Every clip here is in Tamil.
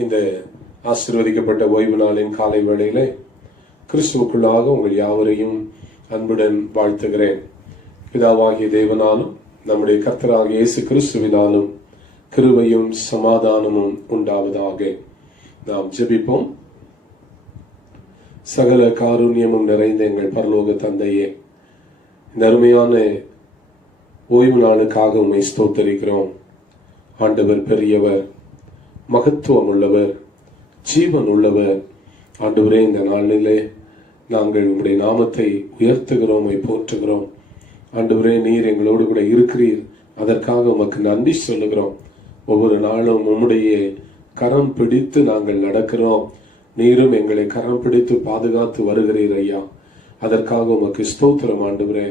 இந்த ஆசீர்வதிக்கப்பட்ட ஓய்வு நாளின் காலை வேளையிலே கிறிஸ்துவுக்குள்ளாக உங்கள் யாவரையும் அன்புடன் வாழ்த்துகிறேன். பிதாவாகிய தேவனாலும் நம்முடைய கர்த்தராகிய இயேசு கிறிஸ்துவினாலும் கிருபையும் சமாதானமும் உண்டாவதாக. நாம் ஜெபிப்போம். சகல காருண்யமும் நிறைந்த எங்கள் பரலோக தந்தையே, இந்த அருமையான ஓய்வு நாளுக்காக உம்மை ஸ்தோத்தரிக்கிறோம். ஆண்டவர் பெரியவர், மகத்துவம் உள்ளவர், ஜீவன் உள்ளவர். ஆண்டவரே, இந்த நாளிலே நாங்கள் உங்களுடைய நாமத்தை உயர்த்துகிறோம், போற்றுகிறோம். ஆண்டவரே, நீர் எங்களோடு கூட இருக்கிறீர், அதற்காக உமக்கு நன்றி சொல்லுகிறோம். ஒவ்வொரு நாளும் உம்முடைய கரம் பிடித்து நாங்கள் நடக்கிறோம். நீரும் எங்களை கரம் பிடித்து பாதுகாத்து வருகிறீர் ஐயா, அதற்காக உமக்கு ஸ்தோத்திரம். ஆண்டவரே,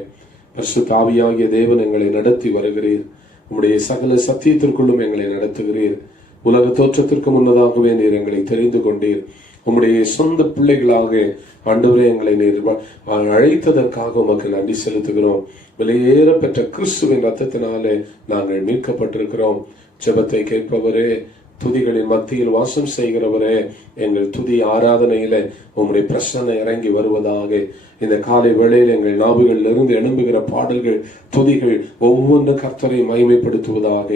பரிசுத்த ஆவியாகிய தேவன் எங்களை நடத்தி வருகிறீர். உம்முடைய சகல சத்தியத்திற்குள்ளும் எங்களை நடத்துகிறீர். உலக தோற்றத்திற்கு முன்னதாகவே நீர் எங்களை தெரிந்து கொண்டீர். உம்முடைய சொந்த பிள்ளைகளாக ஆண்டவரே எங்களை நீர் அழைத்ததற்காக உமக்கு நன்றி செலுத்துகிறோம். விலையேற பெற்ற கிறிஸ்துவின் ரத்தத்தினாலே நாங்கள் மீட்கப்பட்டிருக்கிறோம். ஜெபத்தை கேட்பவரே, துதிகளின் மத்தியில் வாசம் செய்கிறவரே, எங்கள் துதி ஆராதனையில உம்முடைய பிரசன்ன இறங்கி வருவதாக. இந்த காலை வேளையில் எங்கள் நாவுகளில் இருந்து எழும்புகிற பாடல்கள், துதிகள் ஒவ்வொன்று கர்த்தரை மகிமைப்படுத்துவதாக.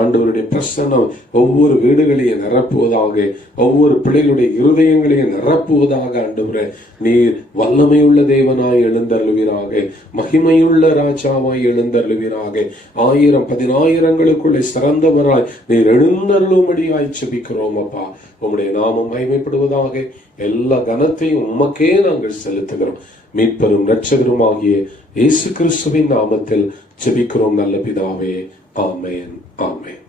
ஆண்டவருடைய பிரசன்னம் ஒவ்வொரு வீடுகளையும் நிரப்புவதாக, ஒவ்வொரு பிள்ளைகளுடைய இருதயங்களையும் நிரப்புவதாக. ஆண்டவரே, நீர் வல்லமையுள்ள தேவனாய் எழுந்தருளுவீராக, மகிமையுள்ள ராஜாவாய் எழுந்தருளுவீராக. 1000 10,000ங்களுக்குள்ளே சிறந்தவராய் நீர் எழுந்தருளும்படியாய் ஜெபிக்கிறோம் அப்பா. உம்முடைய நாமம் மகிமைப்படுவதாக. எல்லா கனத்தையும் உமக்கே நாங்கள் செலுத்துகிறோம். மீட்பரும் இரட்சகரும் ஆகிய இயேசு கிறிஸ்துவின் நாமத்தில் ஜெபிக்கிறோம் நல்ல பிதாவே, ஆமென், ஆமென்.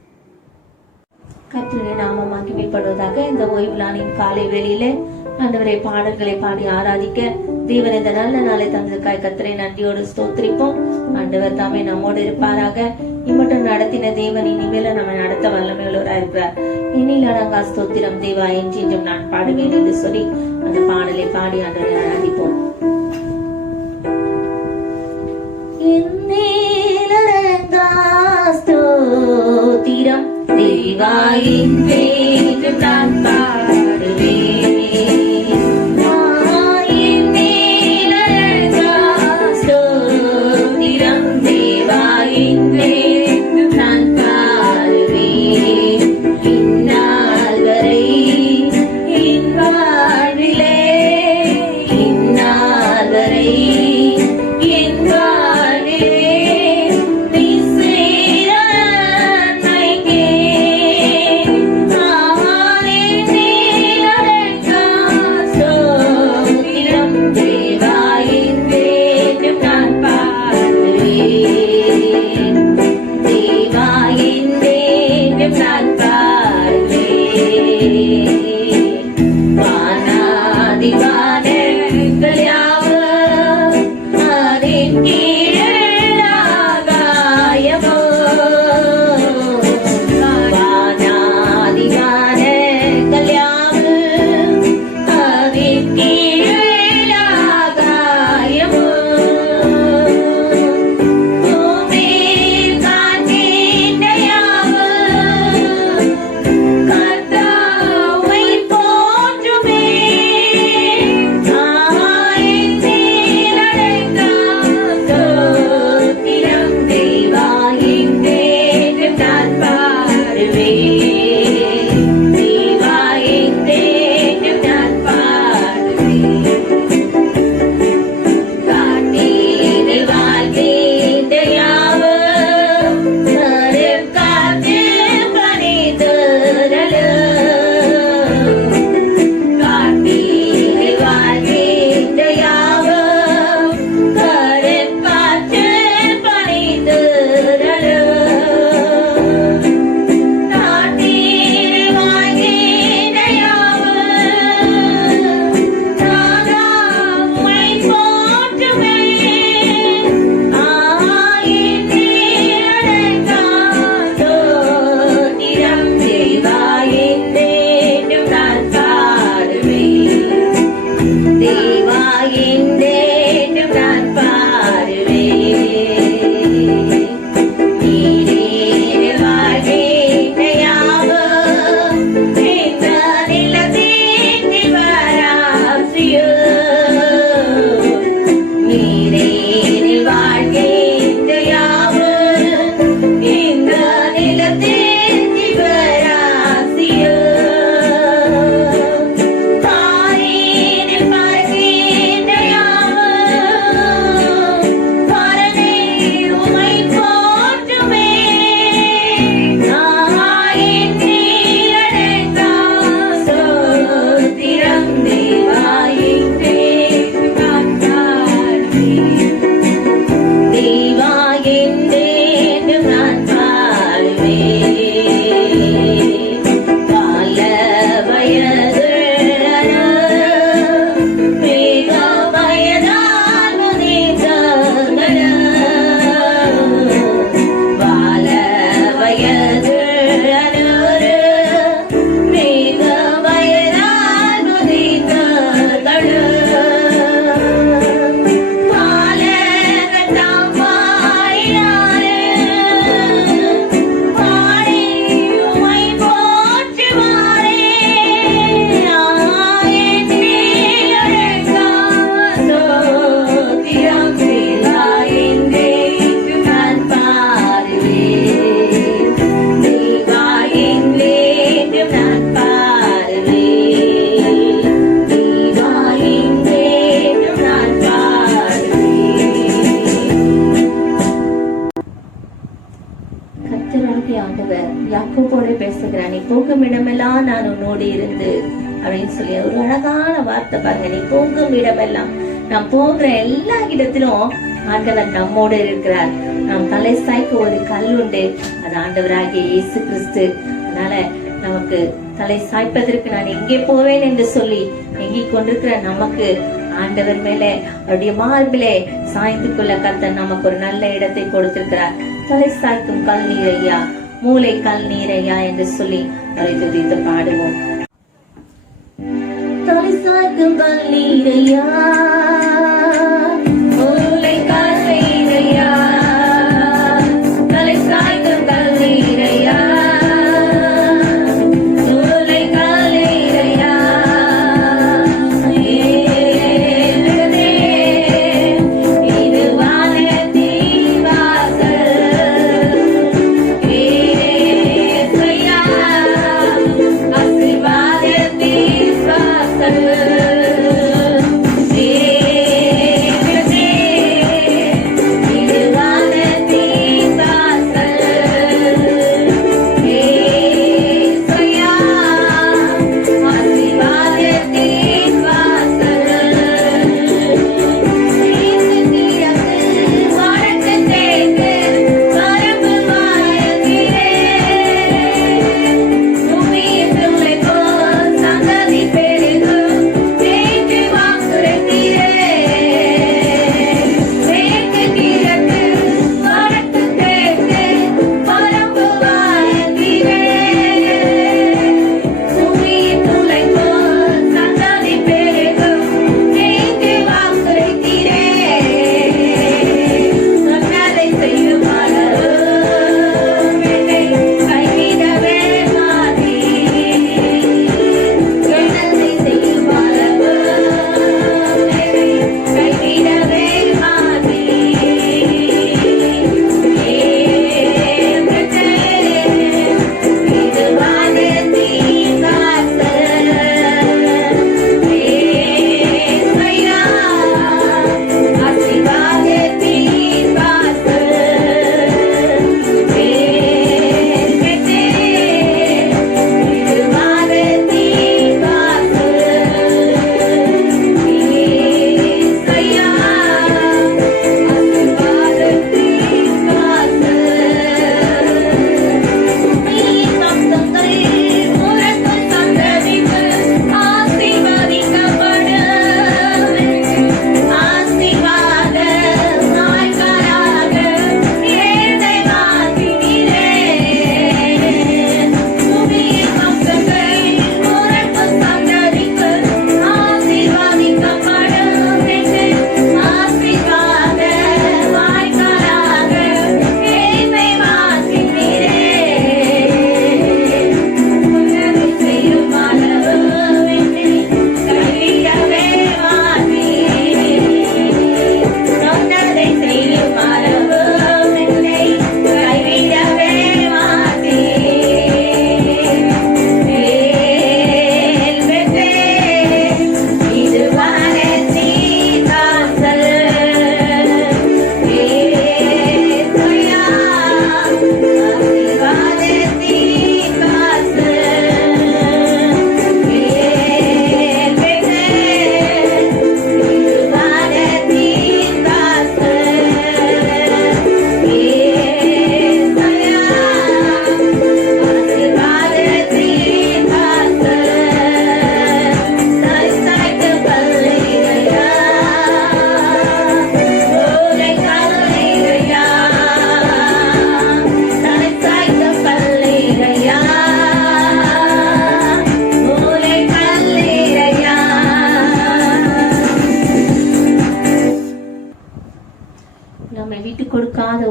கர்த்தருடைய நாமம் மகிமைப்படுவதாக. இந்த ஓய்வு நாளின் காலை வேளையிலே ஆண்டவரை பாடல்களை பாடி ஆராதிக்க தேவன் இந்த நல்ல நாளை தந்ததுக்காய் கர்த்தரை நன்றியோடு ஸ்தோத்திரிப்போம். ஆண்டவர் தாமே நம்மோடு இருப்பாராக. இம்மட்டும் நடத்தின தேவன் இனிமேல நம்ம நடத்த வல்லமையுள்ளவராக இருக்கிறார். இனில் அடங்கா ஸ்தோத்திரம் தேவா என்றும் நான் பாடுவேன் என்று சொல்லி அந்த பாடலை பாடி ஆண்டவரை ஆராதிப்போம். ஸ்தோத்திரம் தேவா என்றும் நான் பாடுவேன். வானாதிவானங்கள் யாவும் போகும் இடமெல்லாம் நான் உன்னோடு இருந்து அப்படின்னு சொல்லி ஒரு அழகான வார்த்தை பாருங்க. நீ போகும் இடமெல்லாம், நாம் போகிற எல்லா இடத்திலும் ஆண்டவர் நம்மோடு இருக்கிறார். நாம் தலை சாய்க்க ஒரு கல் உண்டு, அது ஆண்டவராகிய இயேசு கிறிஸ்து. அதனால நமக்கு தலை சாய்ப்பதற்கு நான் எங்கே போவேன் என்று சொல்லி எங்கிக் கொண்டிருக்கிற நமக்கு ஆண்டவர் மேலே அவருடைய மார்பிலே சாய்ந்து கொள்ள கர்த்தர் நமக்கு ஒரு நல்ல இடத்தை கொடுத்திருக்கிறார். தலை சாய்க்கும் கல் நீரையா, மூளை கல் நீரையா என்று சொல்லி அவரை துதித்து பாடுவோம். தலை சாய்க்கும் கல் நீரையா, மூளை கல் நீரையா, தலை சாய்க்கும் கல் நீரையா,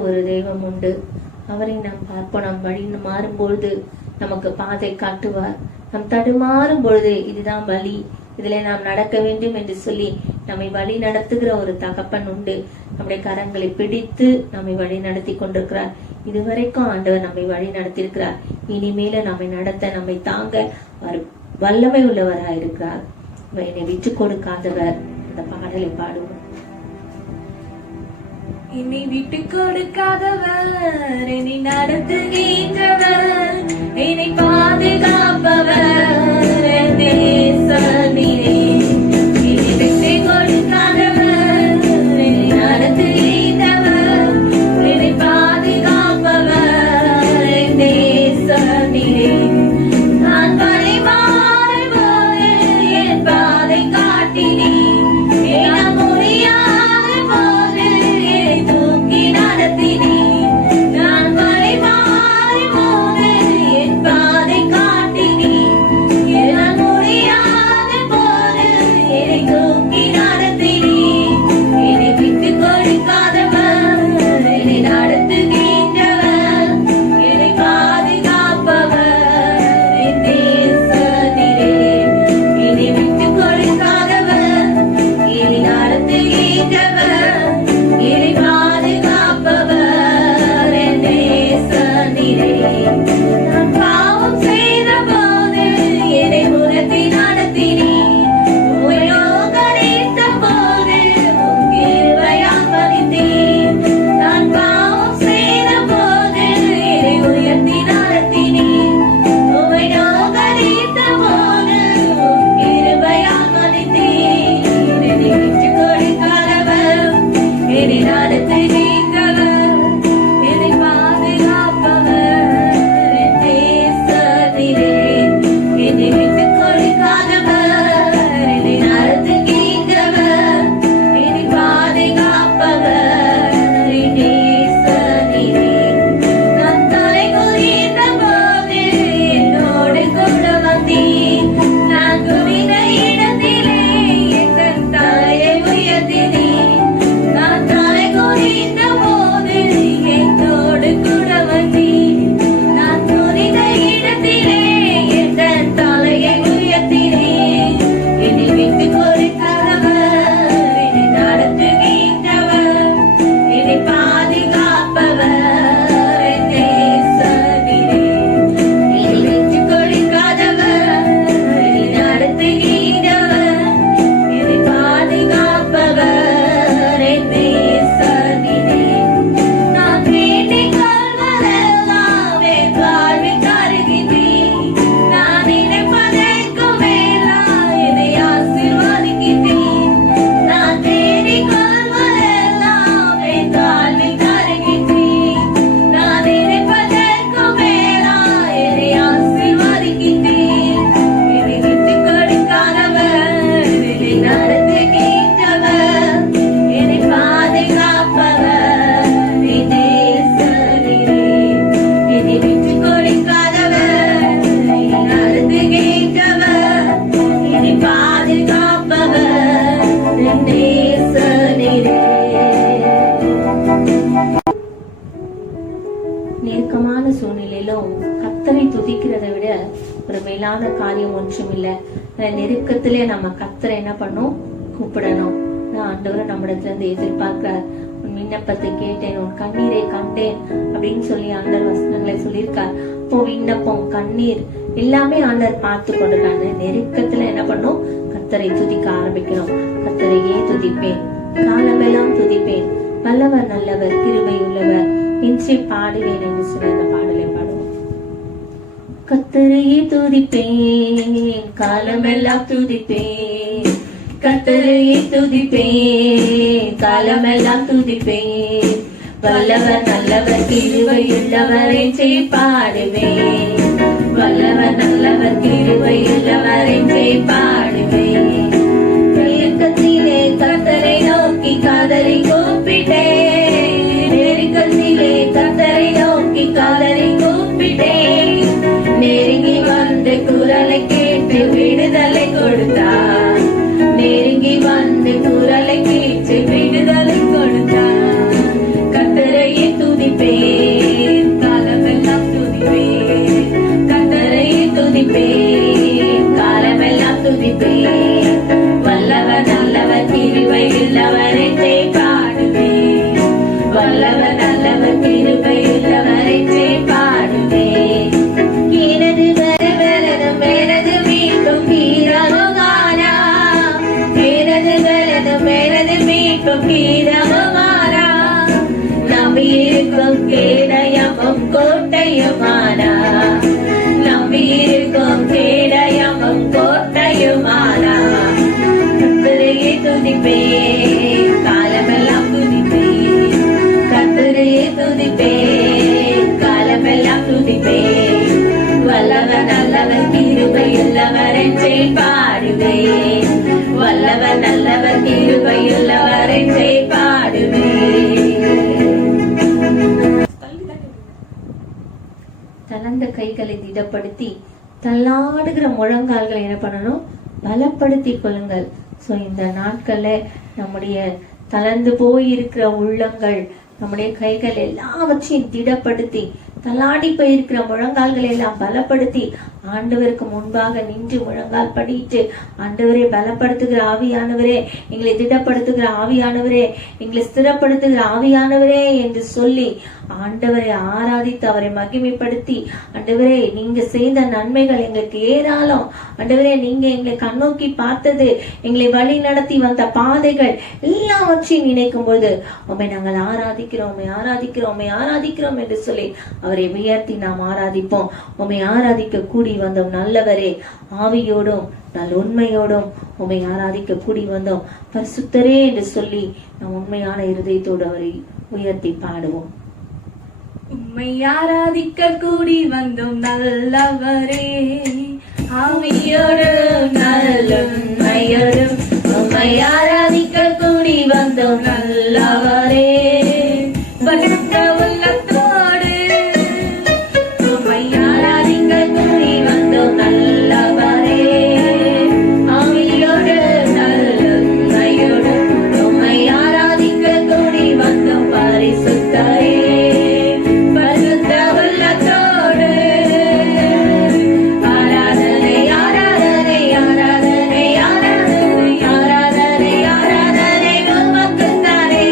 ஒரு தெய்வம் உண்டு. அவரை நாம் பார்ப்போம். நம் வழி மாறும்பொழுது நமக்கு பாதை காட்டுவார். நாம் தடுமாறும் பொழுது இதுதான் வழி, இதுல நாம் நடக்க வேண்டும் என்று சொல்லி நம்மை வழி நடத்துகிற ஒரு தகப்பன் உண்டு. நம்முடைய கரங்களை பிடித்து நம்மை வழி நடத்தி கொண்டிருக்கிறார். இதுவரைக்கும் ஆண்டவர் நம்மை வழி நடத்தியிருக்கிறார். இனிமேல நம்மை நடத்த, நம்மை தாங்க வல்லமை உள்ளவராயிருக்கிறார். என்னை விட்டு கொடுக்காதவர். அந்த பாடலை பாடுவோம். என்னை விட்டு கொடுக்காதவர், என்னை நடத்துகின்றவர், என்னை பாதுகாப்பவர், என் நேசனீரே. என்னை விட்டு கொடுக்காதவர், என்னை நடத்துகின்றவர், என்னை பாதுகாப்பவர், என் நேசனீரே. நான் வழி மாறும் போது என் பாதை காட்டினீர், என்னால் முடியாத போது என்னை தூக்கி நடத்தினீர். நான் வழி மாறும் போது என் பாதை காட்டினீர், என்னால் முடியாத போது என்னை தூக்கி நடத்தினீர். என்னை விட்டு கொடுக்காதவர், என்னை நடத்துகின்றவர், என்னை பாதுகாப்பவர், என் நேசனீரே. என்னை விட்டு கொடுக்காதவர், என்னை நடத்துகின்றவர், என்னை பாதுகாப்பவர், என் நேசனீரே. நான் பாவம் செய்த போது என்னை உணர்த்தி நடத்தினீர், உம்மை நோக்கடித்த போது உம் கிருபையால் மன்னித்தீர். நான் பாவம் செய்த போது என்னை உயர்த்தி நடத்தினீர், உம்மை நோக்கடித்த போது உம் கிருபையால் மன்னித்தீர். என்னை விட்டு கொடுக்காதவர், என்னை நடத்துகின்றவர், என்னை பாதுகாப்பவர், என் நேசனீரே. என்னை விட்டு கொடுக்காதவர், என்னை நடத்துகின்றவர், என்னை பாதுகாப்பவர், என் நேசனீரே. நான் தலை குனிந்த போது என்னோடு கூட வந்தீர், நான் குனிந்த இடத்திலே என் தலையை உயர்த்தினீர். நான் தலை குனிந்த போது என்னோடு கூட வந்தீர், நான் குனிந்த இடத்திலே என் தலையை உயர்த்தினீர். என்னை விட்டு கொடுக்காதவர், என்னை நடத்துகின்றவர், என்னை பாதுகாப்பவர், என் நேசனீரே. என்னை விட்டு கொடுக்காதவர், என்னை நடத்துகின்றவர், என்னை பாதுகாப்பவர், என் நேசனீரே. நான் வேண்டிக் கொள்வதெல்லாம் என் வாழ்வில் தருகின்றீர், நான் நினைப்பதற்கும் மேலாய் என்னை ஆசீர்வதிக்கின்றீர். நான் தேடிக் கொள்வதெல்லாம் என் வாழ்வில் தருகின்றீர், நான் நினைப்பதற்கும் மேலாய் என்னை ஆசீர்வதிக்கின்றீர். என்னை விட்டுக் கொடுக்காதவர், என்னை நடத்துகின்றவர், என்னை பாதுகாப்பவர், என் நேசனீரே. என்னை விட்டுக் கொடுக்காதவர், என்னை நடத்துகின்றவர், என்னை பாதுகாப்பவர், என் நேசனீரே. நெருக்கமான சூழ்நிலையிலும் கத்தரை துதிக்கிறதை விட ஒரு மேலான காரியம் ஒன்றும் இல்லை. அந்த நெருக்கத்திலே நம்ம கத்தரை என்ன பண்ணும், கூப்பிடணும். நான் ஆண்டவரை நம்மிடத்துல இருந்து எதிர்பார்க்கிறார். உன் விண்ணப்பத்தை கேட்டேன், உன் கண்ணீரை கண்டேன் அப்படின்னு சொல்லி ஆண்டவர் வசனங்களை சொல்லியிருக்கார். இப்போ விண்ணப்பம், கண்ணீர் எல்லாமே ஆண்டவர் பார்த்து கொண்டிருக்காங்க. நெருக்கத்துல என்ன பண்ணும், கத்தரை துதிக்க ஆரம்பிக்கணும். கத்தரையே துதிப்பேன், காலமெல்லாம் துதிப்பேன், வல்லவர் நல்லவர் கிருபை உள்ளவர் இன்றி பாடுவேன் என்று சொல்லி அந்த பாடலை பாடுவோம். கத்தரையே துதிப்பேன், காலமெல்லாம் துதிப்பேன், கத்தரையே துதிப்பேன், காலமெல்லாம் துதிப்பேன், வல்லவர் நல்லவர் கிருபை உள்ளவர் என்று பாடுவேன், வல்லவர் நல்லவர் கிருபை உள்ளவர் என்று பாடுவேன். நெருக்கத்திலே கத்தரை நோக்கி காதலை கூப்பிட்டேன், நெருக்கத்திலே கத்தரை நோக்கி காதலை கூப்பிட்டேன், நெருங்கி வந்து குரலை கேட்டு விடுதலை கொடுத்தார், நெருங்கி வந்து குரலை கேட்டு விடுதலை கொடுத்தார். கத்தரையே துதிப்பேன், காலமெல்லாம் துதிப்பேன், கத்தரையே துதிப்பேன், காலமெல்லாம் துதிப்பேன், வல்லவர் நல்லவர் கிருபை உள்ளவர் என்றே பாடுவேன், வல்லவர் நல்லவர் கிருபை உள்ளவர் என்றே பாடுவேன். எனது வரவரதும் எனது மீட்பும் கீரமுமானா, எனது வரதும் எனது மீட்பும் கீரமுமானா, கேடயமும் கோட்டையுமானா நம்பியிருக்கும் கேடயமும் கோட்டையுமானா கர்த்தரையே துதிப்பேன் காலமெல்லாம் துதிப்பேன் கர்த்தரையே துதிப்பேன் காலமெல்லாம் துதிப்பேன் வல்லவர் நல்லவர் கிருபையுள்ளவர் என்றே பாடுவேன் வல்லவர் நல்லவர் கிருபையுள்ளவர் என்றே பாடுவேன். தளர்ந்த கைகளை திடப்படுத்தி தள்ளாடுகிற முழங்கால்களை என்ன பண்ணணும், பலப்படுத்தி கொள்ளுங்கள். சோ இந்த நாட்கள்ல நம்முடைய தளர்ந்து போயிருக்கிற உள்ளங்கள், நம்முடைய கைகள் எல்லாவற்றையும் திடப்படுத்தி தள்ளாடி போயிருக்கிற முழங்கால்களை எல்லாம் பலப்படுத்தி ஆண்டவருக்கு முன்பாக நின்று முழங்கால் படிட்டு, ஆண்டவரே பலப்படுத்துகிற ஆவியானவரே, எங்களை திடப்படுத்துகிற ஆவியானவரே, எங்களை ஸ்திரப்படுத்துகிற ஆவியானவரே என்று சொல்லி ஆண்டவரை ஆராதித்து அவரை மகிமைப்படுத்தி, ஆண்டவரே நீங்க செய்த நன்மைகள் எங்களுக்கு ஏராளம், ஆண்டவரே நீங்க எங்களை கண்ணோக்கி பார்த்தது, எங்களை வழி நடத்தி வந்த பாதைகள் எல்லாவற்றையும் நினைக்கும் போது உம்மை நாங்கள் ஆராதிக்கிறோம், உம்மை ஆராதிக்கிறோம், உம்மை ஆராதிக்கிறோம் என்று சொல்லி அவரை உயர்த்தி நாம் ஆராதிப்போம். உம்மை ஆராதிக்க கூடி வந்தோம் நல்லவரே, ஆவியோடும் நல்ல உண்மையோடும் உம்மை ஆராதிக்க கூடி வந்தோம் பரிசுத்தரே என்று சொல்லி நாம் உண்மையான இருதயத்தோடு அவரை உயர்த்தி பாடுவோம். உம்மை ஆராதிக்க கூடி வந்தோம் நல்லவரே, ஆவியோடும் நல்லுண்மையோடும் உம்மை ஆராதிக்க கூடி வந்தோம் நல்லவரே, பரிசுத்த உள்ளத்தோடு உம்மை ஆராதிக்க கூடி வந்தோம் நல்லவரே, ஆவியோடு நல்லுண்மையோடு உம்மை ஆராதிக்க கூடி வந்தோம் பரிசுத்தரே, பரிசுத்த உள்ளத்தோடு ஆராதனை ஆராதனை ஆராதனை ஆராதனை ஆராதனை ஆராதனை உமக்குத்தானே,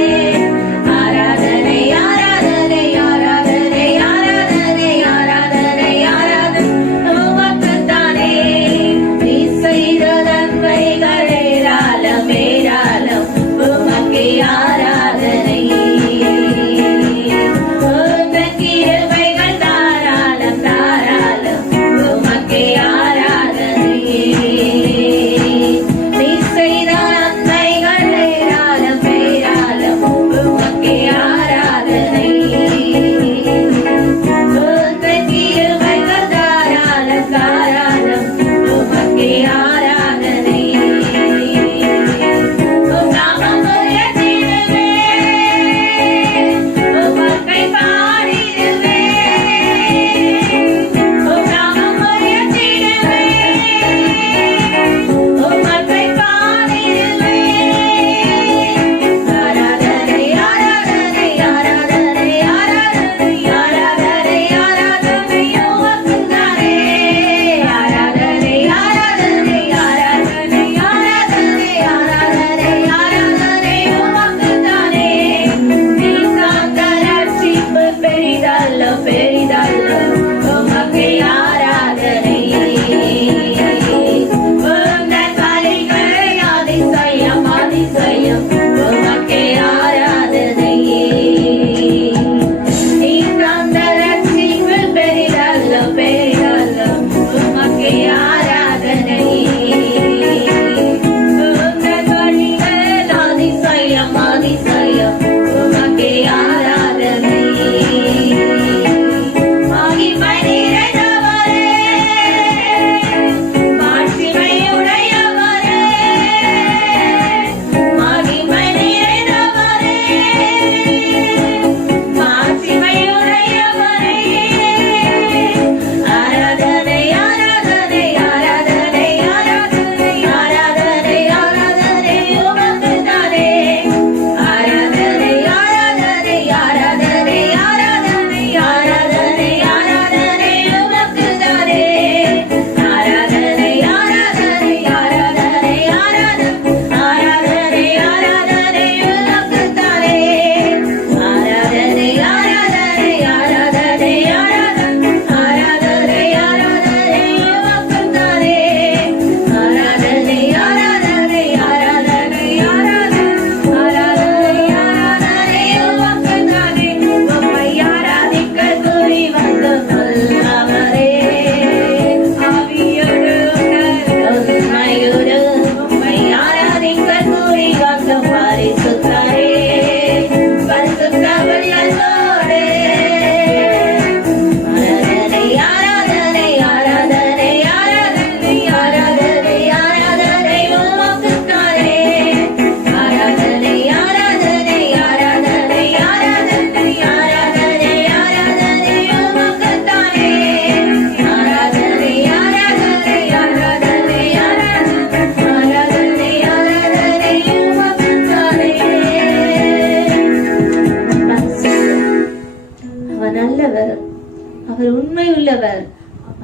அவர் உண்மை உள்ளவர்.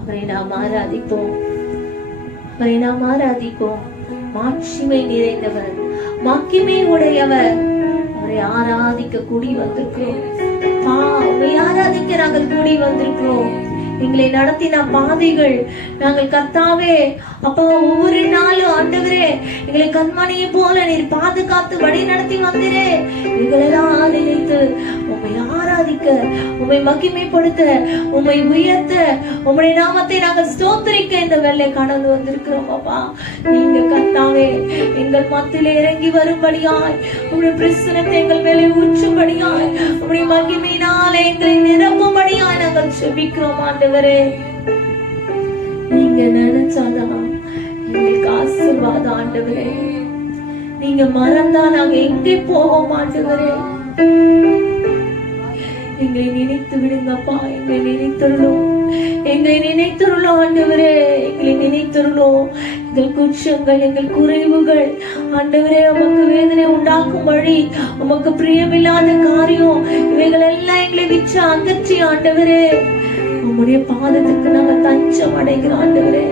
அவரை நாம் ஆராதிப்போம், அவரை நாம் ஆராதிப்போம். மாட்சிமை நிறைந்தவர், மகிமை உடையவர். அவரை ஆராதிக்க கூடி வந்திருக்கிறோம். உம்மை ஆராதிக்க நாங்கள் கூடி வந்திருக்கிறோம். எங்களை நடத்தின பாதைகள் நாங்கள் கர்த்தாவே அப்பா ஒவ்வொரு நாளும் ஆண்டவரே எங்களை கண்மணியை போல நீர் பாதுகாத்து வழி நடத்தி வந்தீரே. எங்களெல்லாம் நினைத்து உம்மை ஆராதிக்க, உம்மை மகிமைப்படுத்த, உம்மை உயர்த்த, உம்முடைய நாமத்தை நாங்கள் ஸ்தோத்திரிக்க இந்த வேலை கடந்து வந்திருக்கிறோம். அப்பா நீங்க கர்த்தாவே எங்கள் மத்தியிலே இறங்கி வரும்படியாய், உம்முடைய பிரசன்னத்தை எங்கள் மேலே ஊற்றும்படியாய், உம்முடைய மகிமையினாலே எங்களை நிரப்பும்படியாய் நாங்கள் செபிக்கிறோம். ஆண்டவரே நீங்க நினைச்சாதான் எங்களுக்கு ஆசீர்வாதம். ஆண்டவரே நீங்க மறந்தா நாங்க எங்கே போவோம்? ஆண்டவரே எங்களை நினைத்து விடுங்கப்பா, எங்களை நினைத்தருளும், எங்களை நினைத்தருளும். ஆண்டவரே எங்களை நினைத்தருளும். எங்கள் குற்றங்கள், எங்கள் குறைவுகள் ஆண்டவரே நமக்கு வேதனை உண்டாக்கும் வழி, உமக்கு பிரியமில்லாத காரியம், இவைகள் எல்லாம் எங்களை விற்று அகற்றி ஆண்டவரே உம்முடைய பாதத்துக்கு நாங்க தஞ்சம் அடைகிறோம். ஆண்டவரே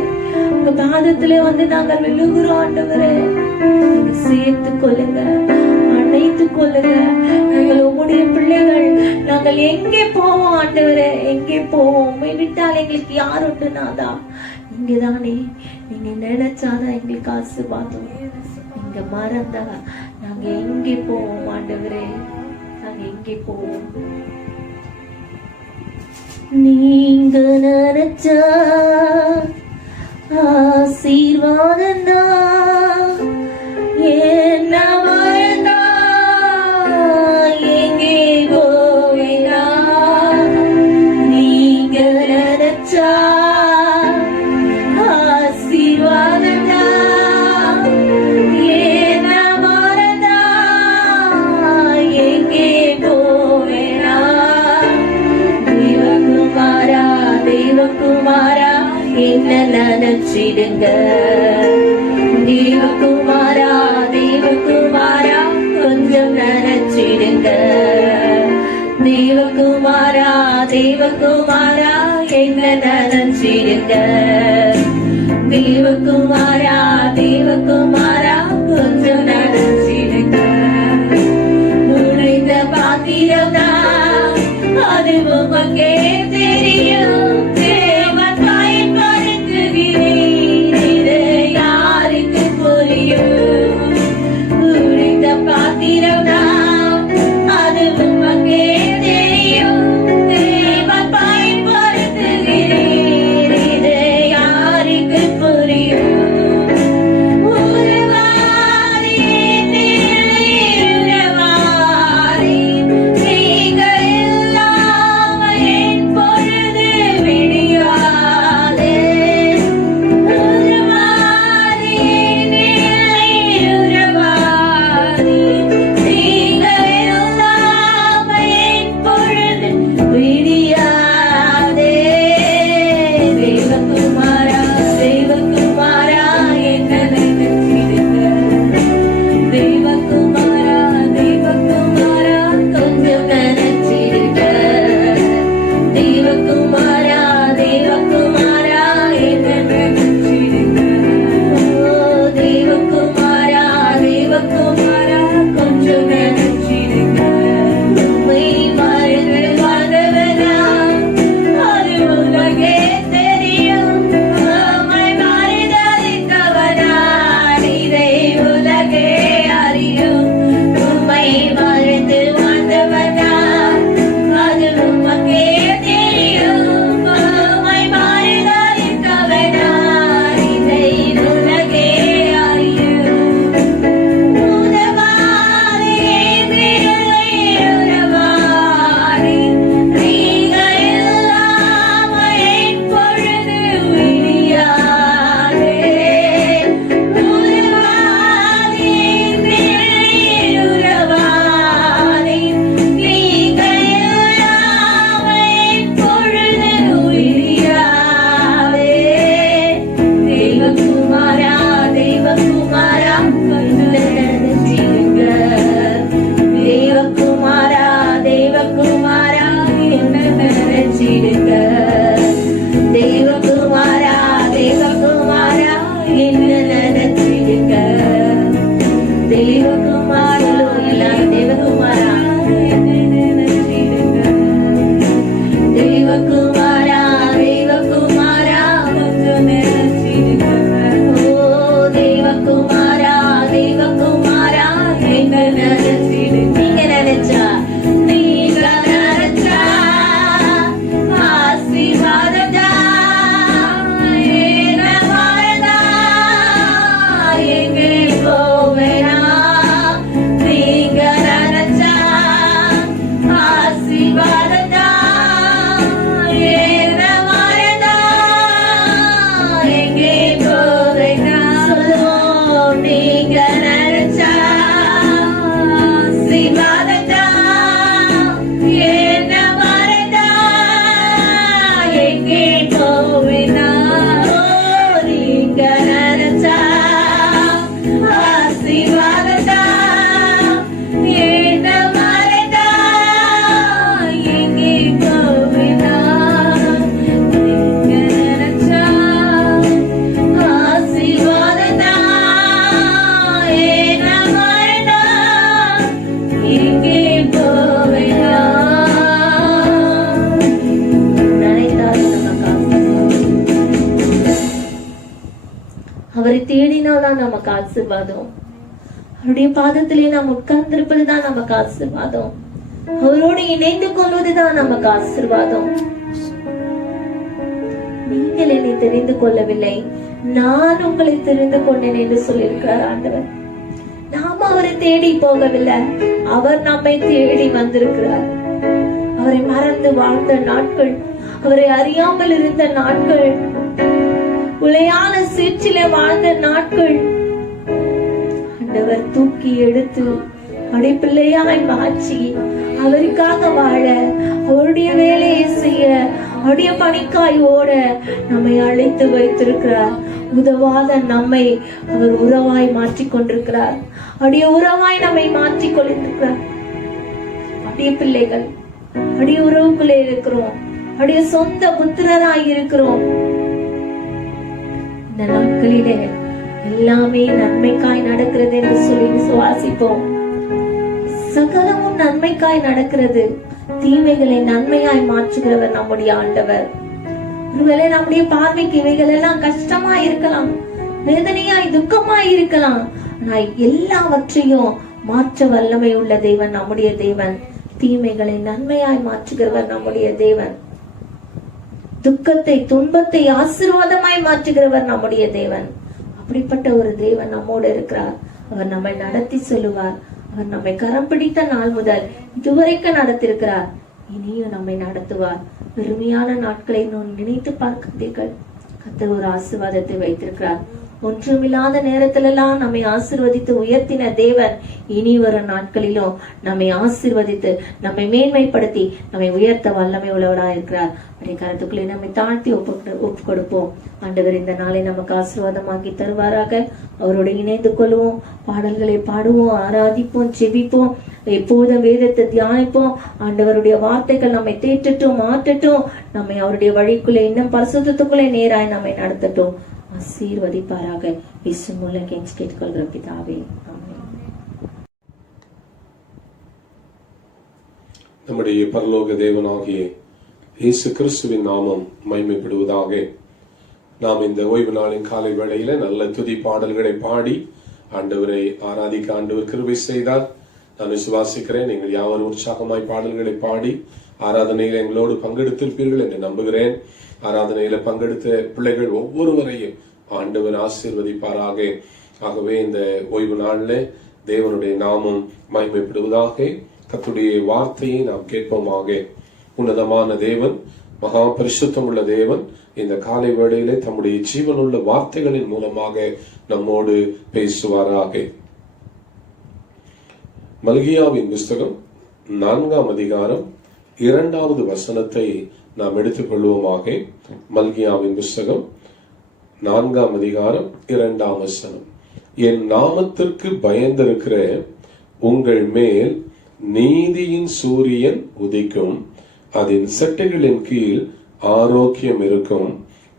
உங்க பாதத்திலே வந்து நாங்கள் விழுகிறோம். ஆண்டவரே நீங்க சேர்த்துக் கொள்ளுங்க, அணைத்துக் கொள்ளுங்க. நாங்கள் உம்முடைய பிள்ளைகள், நாங்கள் எங்கே போவோம்? ஆண்டவரே எங்கே போவோம்? உண்மை விட்டால் எங்களுக்கு யார் உண்டு? நாதா நீங்கதானே. நீங்க நினைச்சாதான் எங்களுக்கு ஆசீர்வாதம். நீங்க மறந்தா நாங்க எங்கே போவோம்? ஆண்டவரே நாங்க எங்கே போவோம்? நீங்க நினைச்சா ஆசீர்வாதம்னா என்ன மறந்தா எங்கே போவேனா? நீங்க நினைச்சா ஆசீர்வாதம்னா என்ன மறந்தா எங்கே போவேனா? தேவகுமாரா தேவகுமாரா என்ன நினைச்சிடுங்க. தேவகுமாரா தேவகுமாரா கொஞ்சம் நினைச்சிடுங்க. தேவகுமாரா தேவகுமாரா என்ன நினைச்சிடுங்க. தேவகுமாரா தேவகுமாரா கொஞ்சம் நினைச்சிடுங்க. உடைந்த பாத்திரம்தான் அது உமக்கே தெரியும். தேவன் பயன்படுத்துகிறேன், இது யாருக்கு புரியும்? உடைந்த பாத்திரம்தான் அது உமக்கே தெரியும். தேவன் பயன்படுத்துகிறேன், இது யாருக்கு புரியும்? அவரை தேடினால்தான் நமக்கு ஆசீர்வாதம். அவருடைய பாதத்திலே நாம் உட்கார்ந்திருப்பதுதான் நமக்கு ஆசீர்வாதம். அவரோடு இணைந்து கொள்வதுதான் நமக்கு ஆசீர்வாதம். நீங்கள் என்னை தெரிந்து கொள்ளவில்லை, நான் உங்களை தெரிந்து கொண்டேன் என்று சொல்லியிருக்கிறார் ஆண்டவர். நாம அவரை தேடி போகவில்லை, அவர் நம்மை தேடி வந்திருக்கிறார். அவரை மறந்து வாழ்ந்த நாட்கள், அவரை அறியாமல் இருந்த நாட்கள், உளையான சீற்றிலே வாழ்ந்த நாட்கள் ஆண்டவர் தூக்கி எடுத்து அவருடைய பிள்ளையாய் மாற்றி அவருக்காக வாழ, அவருடைய வேலையை செய்ய, அவருடைய பணிக்காய் ஓட நம்மை அழைத்து வைத்திருக்கிறார். உதவாத நம்மை அவர் உறவாய் மாற்றிக் கொண்டிருக்கிறார். அவருடைய உறவாய் நம்மை மாற்றிக் கொண்டிருக்கிறார். அவருடைய பிள்ளைகள், அவருடைய உறவுக்குள்ளே இருக்கிறோம், அவருடைய சொந்த புத்திரராய் இருக்கிறோம். இந்த நாட்களிலே எல்லாமே நன்மைக்காய் நடக்கிறது என்று சொல்லி விசுவாசிப்போம். சகலமும் நன்மைக்காய் நடக்கிறது. தீமைகளை நன்மையாய் மாற்றுகிறவர் நம்முடைய ஆண்டவர். ஒருவேளை நம்முடைய பார்வைக்கு இவைகள் எல்லாம் கஷ்டமா இருக்கலாம், வேதனையாய் துக்கமாய் இருக்கலாம். ஆனால் எல்லாவற்றையும் மாற்ற வல்லமை உள்ள தேவன் நம்முடைய தேவன். தீமைகளை நன்மையாய் மாற்றுகிறவர் நம்முடைய தேவன். துக்கத்தை துன்பத்தை ஆசீர்வாதமாய் மாற்றுகிறவர் நம்முடைய தேவன். அப்படிப்பட்ட ஒரு தேவன் நம்மோடு இருக்கிறார். அவர் நம்மை நடத்தி செல்லுவார். அவர் நம்மை கரம் பிடித்த நாள் முதல் இதுவரைக்கும் நடத்திருக்கிறார். இனியும் நம்மை நடத்துவார். பெருமையான நாட்களை நினைத்து பார்க்கிறீர்கள். கர்த்தர் ஒரு ஆசீர்வாதத்தை வைத்திருக்கிறார். ஒன்றுமில்லாத நேரத்திலெல்லாம் நம்மை ஆசீர்வதித்து உயர்த்தின தேவன் இனி வரும் நாட்களிலும் நம்மை ஆசீர்வதித்து நம்மை மேன்மைப்படுத்தி நம்மை உயர்த்த வல்லமை உள்ளவராக இருக்கிறார். அப்படி கருத்துக்களை நம்மை தாழ்த்தி ஒப்பு கொடுப்போம். ஆண்டவர் இந்த நாளை நமக்கு ஆசீர்வாதமாக்கி தருவாராக. அவரோடு இணைந்து கொள்வோம், பாடல்களை பாடுவோம், ஆராதிப்போம், ஜெபிப்போம், எப்போதும் வேதத்தை தியானிப்போம். ஆண்டவருடைய வார்த்தைகள் நம்மை தேற்றட்டும், மாற்றட்டும், நம்மை அவருடைய வழிக்குள்ளே இன்னும் பரிசுத்தத்துக்குள்ளே நேராய் நம்மை நடத்தட்டும், ஆசீர்வதிப்பாராக. இயேசு மூலம் கெஞ்சி கேட்டுக்கொள்கிற பிதாவே, ஆமென். நம்முடைய பரலோக தேவனாகிய இயேசு கிறிஸ்துவின் நாமம் மகிமைப்படுவதாக. நாம் இந்த ஓய்வு நாளின் காலை வேளையில நல்ல துதி பாடல்களை பாடி ஆண்டவரை ஆராதிக்க ஆண்டவர் கிருபை செய்தார். நான் விசுவாசிக்கிறேன் நீங்கள் யாவரும் உற்சாகமாய் பாடல்களை பாடி ஆராதனையில எங்களோடு பங்கெடுத்திருப்பீர்கள் என்று நம்புகிறேன். ஆராதனையில பங்கெடுத்த பிள்ளைகள் ஒவ்வொருவரையும் ஆண்டவர் ஆசீர்வதிப்பாராக. ஆகவே இந்த ஓய்வு நாள்ல தேவனுடைய நாமம் மகிமைப்படுவதாக. கர்த்தருடைய வார்த்தையை நாம் கேட்போமாக. உன்னதமான தேவன், மகா பரிசுத்தம் உள்ள தேவன் இந்த காலை வேளையிலே தம்முடைய ஜீவனுள்ள வார்த்தைகளின் மூலமாக நம்மோடு பேசுவாராக. மல்கியாவின் புஸ்தகம் 4ஆம் அதிகாரம் 2வது வசனத்தை நாம் எடுத்துக் கொள்வோமாக. மல்கியாவின் புஸ்தகம் 4ஆம் அதிகாரம் 2ஆம் வசனம். என் நாமத்திற்கு பயந்திருக்கிற உங்கள் மேல் நீதியின் சூரியன் உதிக்கும், அதன் செட்டைகளின் கீழ் ஆரோக்கியம் இருக்கும்.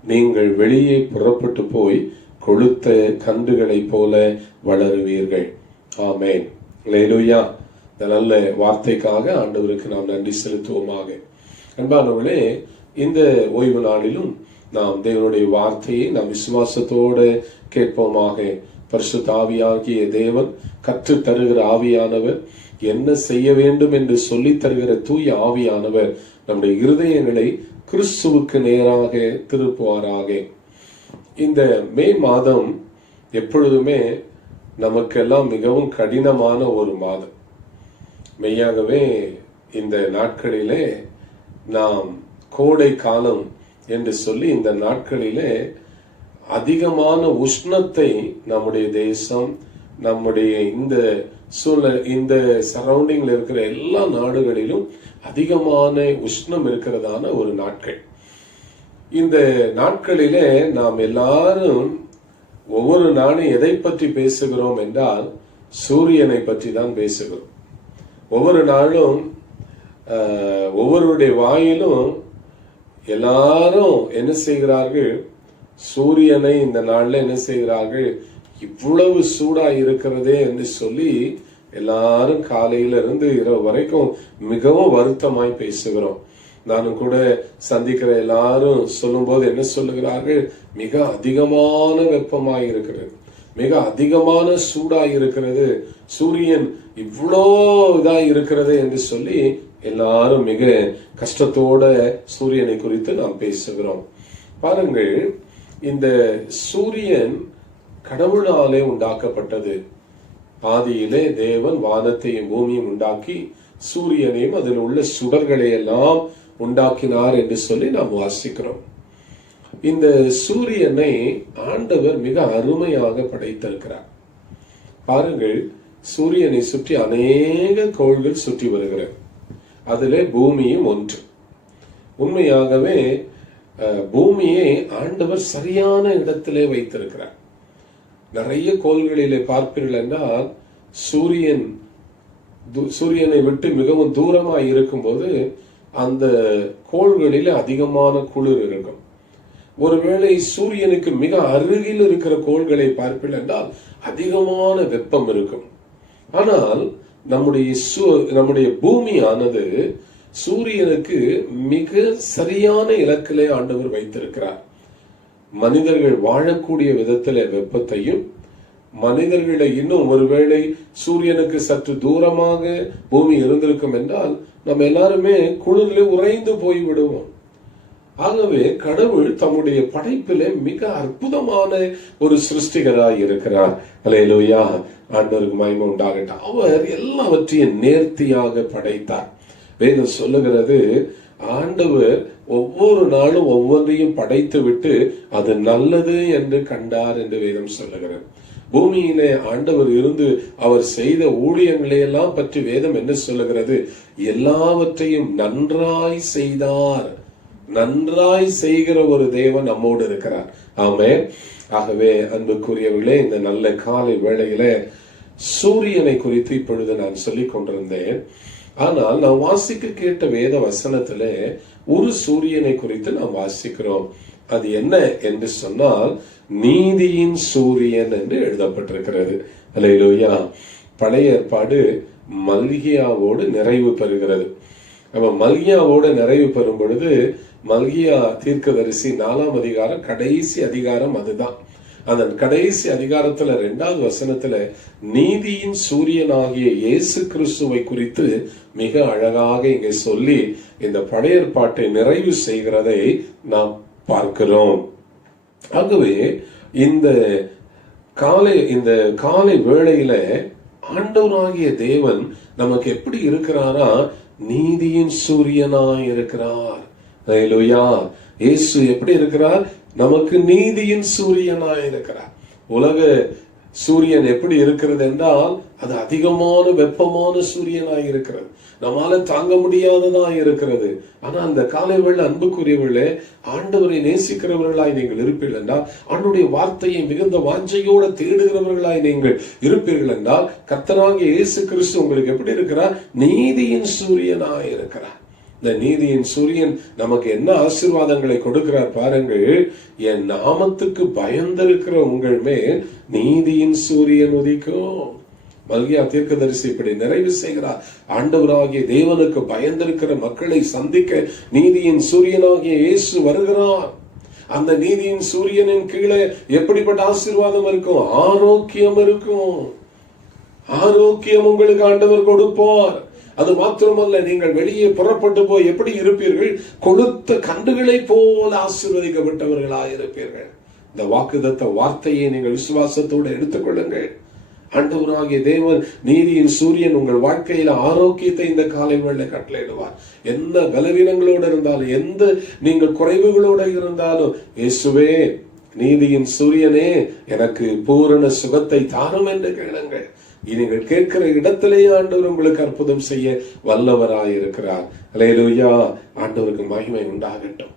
நீங்கள் வெளியே புறப்பட்டு போய் கொழுத்த கன்றுகளைப் போல வளருவீர்கள். ஆமென். அல்லேலூயா. இந்த நல்ல வார்த்தைக்காக ஆண்டவருக்கு நாம் நன்றி செலுத்துவோமாக. அன்பானவர்களே, இந்த ஓய்வு நாளிலும் நாம் தேவனுடைய வார்த்தையை நாம் விசுவாசத்தோடு கேட்போமாக. பரிசுத்த ஆவியாகிய தேவன், கற்று தருகிற ஆவியானவர், என்ன செய்ய வேண்டும் என்று சொல்லி தருகிற தூய ஆவியானவர் நம்முடைய இருதயங்களை கிறிஸ்துவுக்கு நேராக திருப்புவாராக. இந்த மே மாதம் எப்பொழுதுமே நமக்கெல்லாம் மிகவும் கடினமான ஒரு மாதம். மெய்யாகவே இந்த நாட்களிலே நாம் கோடை காலம் என்று சொல்லி இந்த நாட்களிலே அதிகமான உஷ்ணத்தை நம்முடைய தேசம், நம்முடைய இந்த சூழல், இந்த சரௌண்டிங்ல இருக்கிற எல்லா நாடுகளிலும் அதிகமான உஷ்ணம் இருக்கிறதான ஒரு நாட்கள். இந்த நாட்களிலே நாம் எல்லாரும் ஒவ்வொரு நாளும் எதை பற்றி பேசுகிறோம் என்றால் சூரியனை பற்றி தான் பேசுகிறோம். ஒவ்வொரு நாளும் ஒவ்வொருடைய வாயிலும் எல்லாரும் என்ன செய்கிறார்கள், சூரியனை இந்த நாள்ல என்ன செய்கிறார்கள், இவ்வளவு சூடா இருக்கிறதே என்று சொல்லி எல்லாரும் காலையில இருந்து இரவு வரைக்கும் மிகவும் வருத்தமாய் பேசுகிறோம். நானும் கூட சந்திக்கிற எல்லாரும் சொல்லும் போது என்ன சொல்லுகிறார்கள், மிக அதிகமான வெப்பமாய் இருக்கிறது, மிக அதிகமான சூடாய் இருக்கிறது, சூரியன் இவ்வளோ இதா இருக்கிறது என்று சொல்லி எல்லாரும் மிக கஷ்டத்தோட சூரியனை குறித்து நாம் பேசுகிறோம். பாருங்கள், இந்த சூரியன் கடவுளாலே உண்டாக்கப்பட்டது. ஆதியிலே தேவன் வானத்தையும் பூமியும் உண்டாக்கி சூரியனையும் அதில் உள்ள சுடர்களை எல்லாம் உண்டாக்கினார் என்று சொல்லி நாம் வாசிக்கிறோம். இந்த சூரியனை ஆண்டவர் மிக அருமையாக படைத்திருக்கிறார். பாருங்கள், சூரியனை சுற்றி அநேக கோள்கள் சுற்றி வருகிறது. அதிலே பூமியும் ஒன்று. உண்மையாகவே பூமியை ஆண்டவர் சரியான இடத்திலே வைத்திருக்கிறார். நிறைய கோள்களிலே பார்ப்பீர்கள் என்றால் சூரியனை விட்டு மிகவும் தூரமாய் இருக்கும் போது அந்த கோள்களில் அதிகமான குளிர் இருக்கும். ஒருவேளை சூரியனுக்கு மிக அருகில் இருக்கிற கோள்களை பார்ப்பீர்கள் என்றால் அதிகமான வெப்பம் இருக்கும். ஆனால் நம்முடைய பூமியானது சூரியனுக்கு மிக சரியான இலக்கிலே ஆண்டவர் வைத்திருக்கிறார். மனிதர்கள் வாழக்கூடிய விதத்திலே வெப்பத்தையும், மனிதர்களை இன்னும் ஒருவேளை சூரியனுக்கு சற்று தூரமாக பூமி இருந்திருக்கும் என்றால் நம்ம எல்லாருமே குளிரிலே உறைந்து போய் விடுவோம். ஆகவே கடவுள் தம்முடைய படைப்பிலே மிக அற்புதமான ஒரு சிருஷ்டிகராய் இருக்கிறார். அல்லேலூயா, ஆண்டவருக்கு மகிமை உண்டாகட்டும். அவர் எல்லாவற்றையும் நேர்த்தியாக படைத்தார். வேதம் சொல்லுகிறது, ஆண்டவர் ஒவ்வொரு நாளும் ஒவ்வொன்றையும் படைத்து விட்டு அது நல்லது என்று கண்டார் என்று வேதம் சொல்லுகிறது. பூமியிலே ஆண்டவர் இருந்து அவர் செய்த ஊழியங்களை எல்லாம் பற்றி வேதம் என்ன சொல்லுகிறது, எல்லாவற்றையும் நன்றாய் செய்தார். நன்றாய் செய்கிற ஒரு தேவன் நம்மோடு இருக்கிறார். ஆமென். ஆகவே அன்புக்குரியவர்களே, இந்த நல்ல காலை வேளையில சூரியனை குறித்து இப்பொழுது நான் சொல்லிக் கொண்டிருந்தேன். ஆனால் நான் வாசிக்க கேட்ட வேத வசனத்திலே ஒரு சூரியனை குறித்து நாம் வாசிக்கிறோம். அது என்ன என்று சொன்னால், நீதியின் சூரியன் என்று எழுதப்பட்டிருக்கிறது. அல்லேலூயா. பழைய ஏற்பாடு மல்கியாவோடு நிறைவு பெறுகிறது. நம்ம மல்கியாவோடு நிறைவு பெறும் பொழுது மல்கியா தீர்க்கதரிசி 4ஆம் அதிகாரம் கடைசி அதிகாரம் அதுதான். அந்த கடைசி அதிகாரத்துல 2வது வசனத்துல நீதியின் சூரியனாகிய இயேசு கிறிஸ்துவை குறித்து மிக அழகாக இங்கே சொல்லி இந்த பழைய ஏற்பாட்டை நிறைவு செய்கிறதை நாம் பார்க்கிறோம். ஆகவே இந்த காலை வேளையில ஆண்டவராகிய தேவன் நமக்கு எப்படி இருக்கிறாரா, நீதியின் சூரியனாய் இருக்கிறார். அல்லேலூயா. இயேசு எப்படி இருக்கிறார், நமக்கு நீதியின் சூரியனாய் இருக்கிறார். உலக சூரியன் எப்படி இருக்கிறது என்றால் அது அதிகமான வெப்பமான சூரியனாய் இருக்கிறது, நம்மால தாங்க முடியாததாய் இருக்கிறது. ஆனா அந்த காலை வேளை அன்புக்குரியவர்களே, ஆண்டவரை நேசிக்கிறவர்களாய் நீங்கள் இருப்பீர்கள் என்றால், ஆண்டவருடைய வார்த்தையை மிகுந்த வாஞ்சையோட தேடுகிறவர்களாய் நீங்கள் இருப்பீர்கள் என்றால், கர்த்தராகிய இயேசு கிறிஸ்து உங்களுக்கு எப்படி இருக்கிறார், நீதியின் சூரியனாய் இருக்கிறார். இந்த நீதியின் சூரியன் நமக்கு என்ன ஆசீர்வாதங்களை கொடுக்கிறார் பாருங்கள். என் நாமத்துக்கு பயந்திருக்கிற உங்கள் மேல் நீதியின் சூரியன் உதிக்கும். மல்கியா தீர்க்கதரிசி இப்படி நிறைவு செய்கிறார். ஆண்டவராகிய தேவனுக்கு பயந்திருக்கிற மக்களை சந்திக்க நீதியின் சூரியனாகிய இயேசு வருகிறார். அந்த நீதியின் சூரியனின் கீழே எப்படிப்பட்ட ஆசீர்வாதம் இருக்கும், ஆரோக்கியம் இருக்கும். ஆரோக்கியம் உங்களுக்கு ஆண்டவர் கொடுப்பார். அது மாத்திரமல்ல, நீங்கள் வெளியே புறப்பட்டு போய் எப்படி இருப்பீர்கள், கொழுத்த கன்றுகளை போல ஆசீர்வதிக்கப்பட்டவர்களாக இருப்பீர்கள். இந்த வாக்குத்தத்த வார்த்தையை நீங்கள் விசுவாசத்தோடு எடுத்துக்கொள்ளுங்கள். ஆண்டவராகிய தேவன் நீதியின் சூரியன் உங்கள் வாழ்க்கையில ஆரோக்கியத்தை இந்த காலை வேளை கட்டளையிடுவார். என்ன பலவீனங்களோடு இருந்தாலும், எந்த நீங்கள் குறைவுகளோடு இருந்தாலும், இயேசுவே நீதியின் சூரியனே எனக்கு பூரண சுகத்தை தாரும் என்று கேளுங்கள். நீங்கள் கேட்கிற இடத்திலேயே ஆண்டவர் உங்களுக்கு அற்புதம் செய்ய வல்லவராய் இருக்கிறார். அல்லேலூயா. ஆண்டவருக்கு மகிமை உண்டாகட்டும்.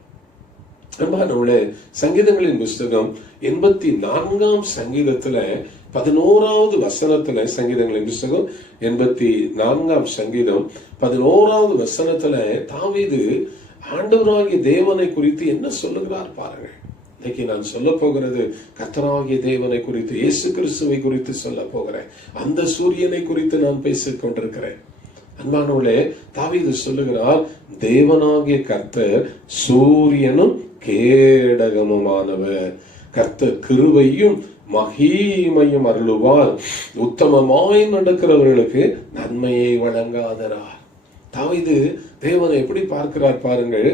அன்பானவர்களே, சங்கீதங்களின் புஸ்தகம் 84ஆம் சங்கீதத்துல 11வது வசனத்துல, சங்கீதங்களின் புஸ்தகம் 84ஆம் சங்கீதம் 11வது வசனத்துல தாவீது ஆண்டவராகிய தேவனை குறித்து என்ன சொல்லுகிறார் பாருங்க. இன்னைக்கு நான் சொல்ல போகிறது கர்த்தராகிய தேவனை குறித்து, இயேசு கிறிஸ்துவை குறித்து சொல்ல போகிறேன். அந்த சூரியனை குறித்து நான் பேசிக் கொண்டிருக்கிறேன். அன்பானவர்களே, தாவீது சொல்லுகிறார், தேவனாகிய கர்த்தர் சூரியனும் கேடகமுமானவர். கர்த்தர் கிருபையும் மகிமையும் அருளுவார். உத்தமமாய் நடக்கிறவர்களுக்கு நன்மையை வழங்காதரார். தாவீது தேவனை எப்படி பார்க்கிறார் பாருங்கள்.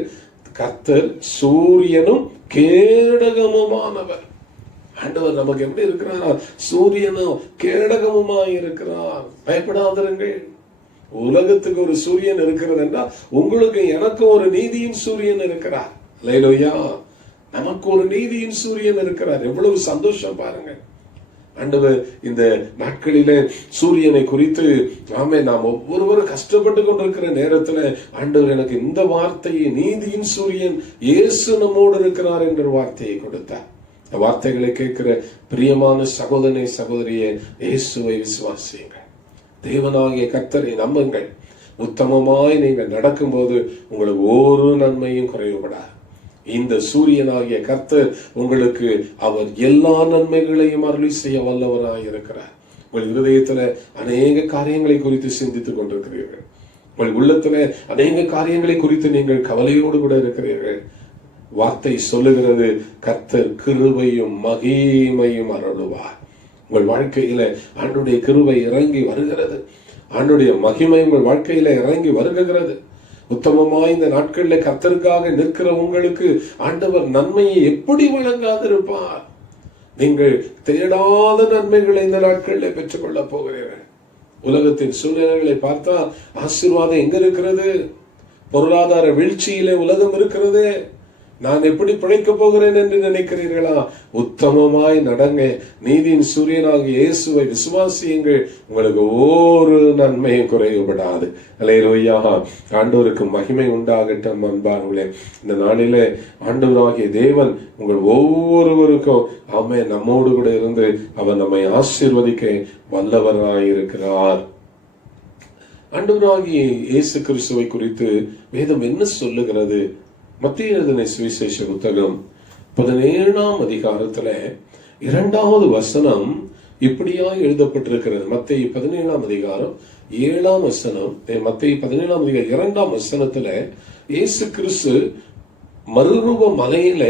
கர்த்தர் சூரியனும் கேடகமுமானவர். ஆண்டவர் நமக்கு எப்படி இருக்கிறாரா? சூரியனும் கேடகமுமாய் இருக்கிறார். பயப்படாதிருங்கள். உலகத்துக்கு ஒரு சூரியன் இருக்கிறது என்றால் உங்களுக்கு எனக்கும் ஒரு நீதியின் சூரியன் இருக்கிறார். அல்லேலூயா. நமக்கு ஒரு நீதியின் சூரியன் இருக்கிறார். எவ்வளவு சந்தோஷம் பாருங்க. ஆண்டவர் இந்த நாட்களிலே சூரியனை குறித்து நாம் ஒவ்வொருவரும் கஷ்டப்பட்டு கொண்டிருக்கிற நேரத்தில் ஆண்டவர் எனக்கு இந்த வார்த்தையை, நீதியின் சூரியன் இயேசு நம்மோடு இருக்கிறார் என்ற வார்த்தையை கொடுத்தார். இந்த வார்த்தைகளை கேட்கிற பிரியமான சகோதரனை, சகோதரியே, இயேசுவை விசுவாசியுங்கள். தேவனாகிய கர்த்தரை நம்புங்கள். உத்தமமாய் நீங்கள் நடக்கும்போது உங்களுக்கு ஒரு நன்மையும் குறைவுபடாது. இந்த சூரியனாகிய கர்த்தர் உங்களுக்கு அவர் எல்லா நன்மைகளையும் அருளி செய்ய வல்லவராய் இருக்கிறார். உங்கள் இருதயத்துல அநேக காரியங்களை குறித்து சிந்தித்துக் கொண்டிருக்கிறீர்கள். உங்கள் உள்ளத்துல அநேக காரியங்களை குறித்து நீங்கள் கவலையோடு கூட இருக்கிறீர்கள். வார்த்தை சொல்லுகிறது, கர்த்தர் கிருபையும் மகிமையும் அருளுவார். உங்கள் வாழ்க்கையில ஆண்டுடைய கிருபை இறங்கி வருகிறது. ஆண்டுடைய மகிமை உங்கள் வாழ்க்கையில இறங்கி வருகிறது. உத்தமமாய் இந்த நாட்களில் கர்த்தருக்காக நிற்கிற உங்களுக்கு ஆண்டவர் நன்மையை எப்படி வழங்காதிருப்பார்? நீங்கள் தேடாத நன்மைகளை இந்த நாட்களில் பெற்றுக் கொள்ள போகிறீர்கள். உலகத்தின் சூழ்நிலைகளை பார்த்தா ஆசீர்வாதம் எங்க இருக்கிறது? பொருளாதார வீழ்ச்சியிலே உலகம் இருக்கிறது. நான் எப்படி பிழைக்க போகிறேன் என்று நினைக்கிறீர்களா? உத்தமமாய் நடங்க. நீதியின் சூரியனாகிய இயேசுவை விசுவாசியுங்கள். உங்களுக்கு ஒரு நன்மையும் குறைவுபடாது. அல்லேலூயா. ஆண்டவருக்கு மகிமை உண்டாகட்டும். அன்பானவர்களே, இந்த நாளிலே ஆண்டவராகிய தேவன் உங்கள் ஒவ்வொருவருக்கும் ஆமென் நம்மோடு கூட இருந்து அவர் நம்மை ஆசீர்வதிக்க வல்லவராயிருக்கிறார். ஆண்டவராகிய இயேசு கிறிஸ்துவை குறித்து வேதம் என்ன சொல்லுகிறது? மத்திய எழுதின சுவிசேஷ புத்தகம் 17ஆம் அதிகாரத்துல 2வது வசனம் இப்படியாய் எழுதப்பட்டிருக்கிறது. மத்திய 17ஆம் அதிகாரம் 7ஆம் வசனம். மத்திய 17ஆம் அதிகாரம் 2ஆம் வசனத்துல இயேசு கிறிஸ்து மறுரூப மலையில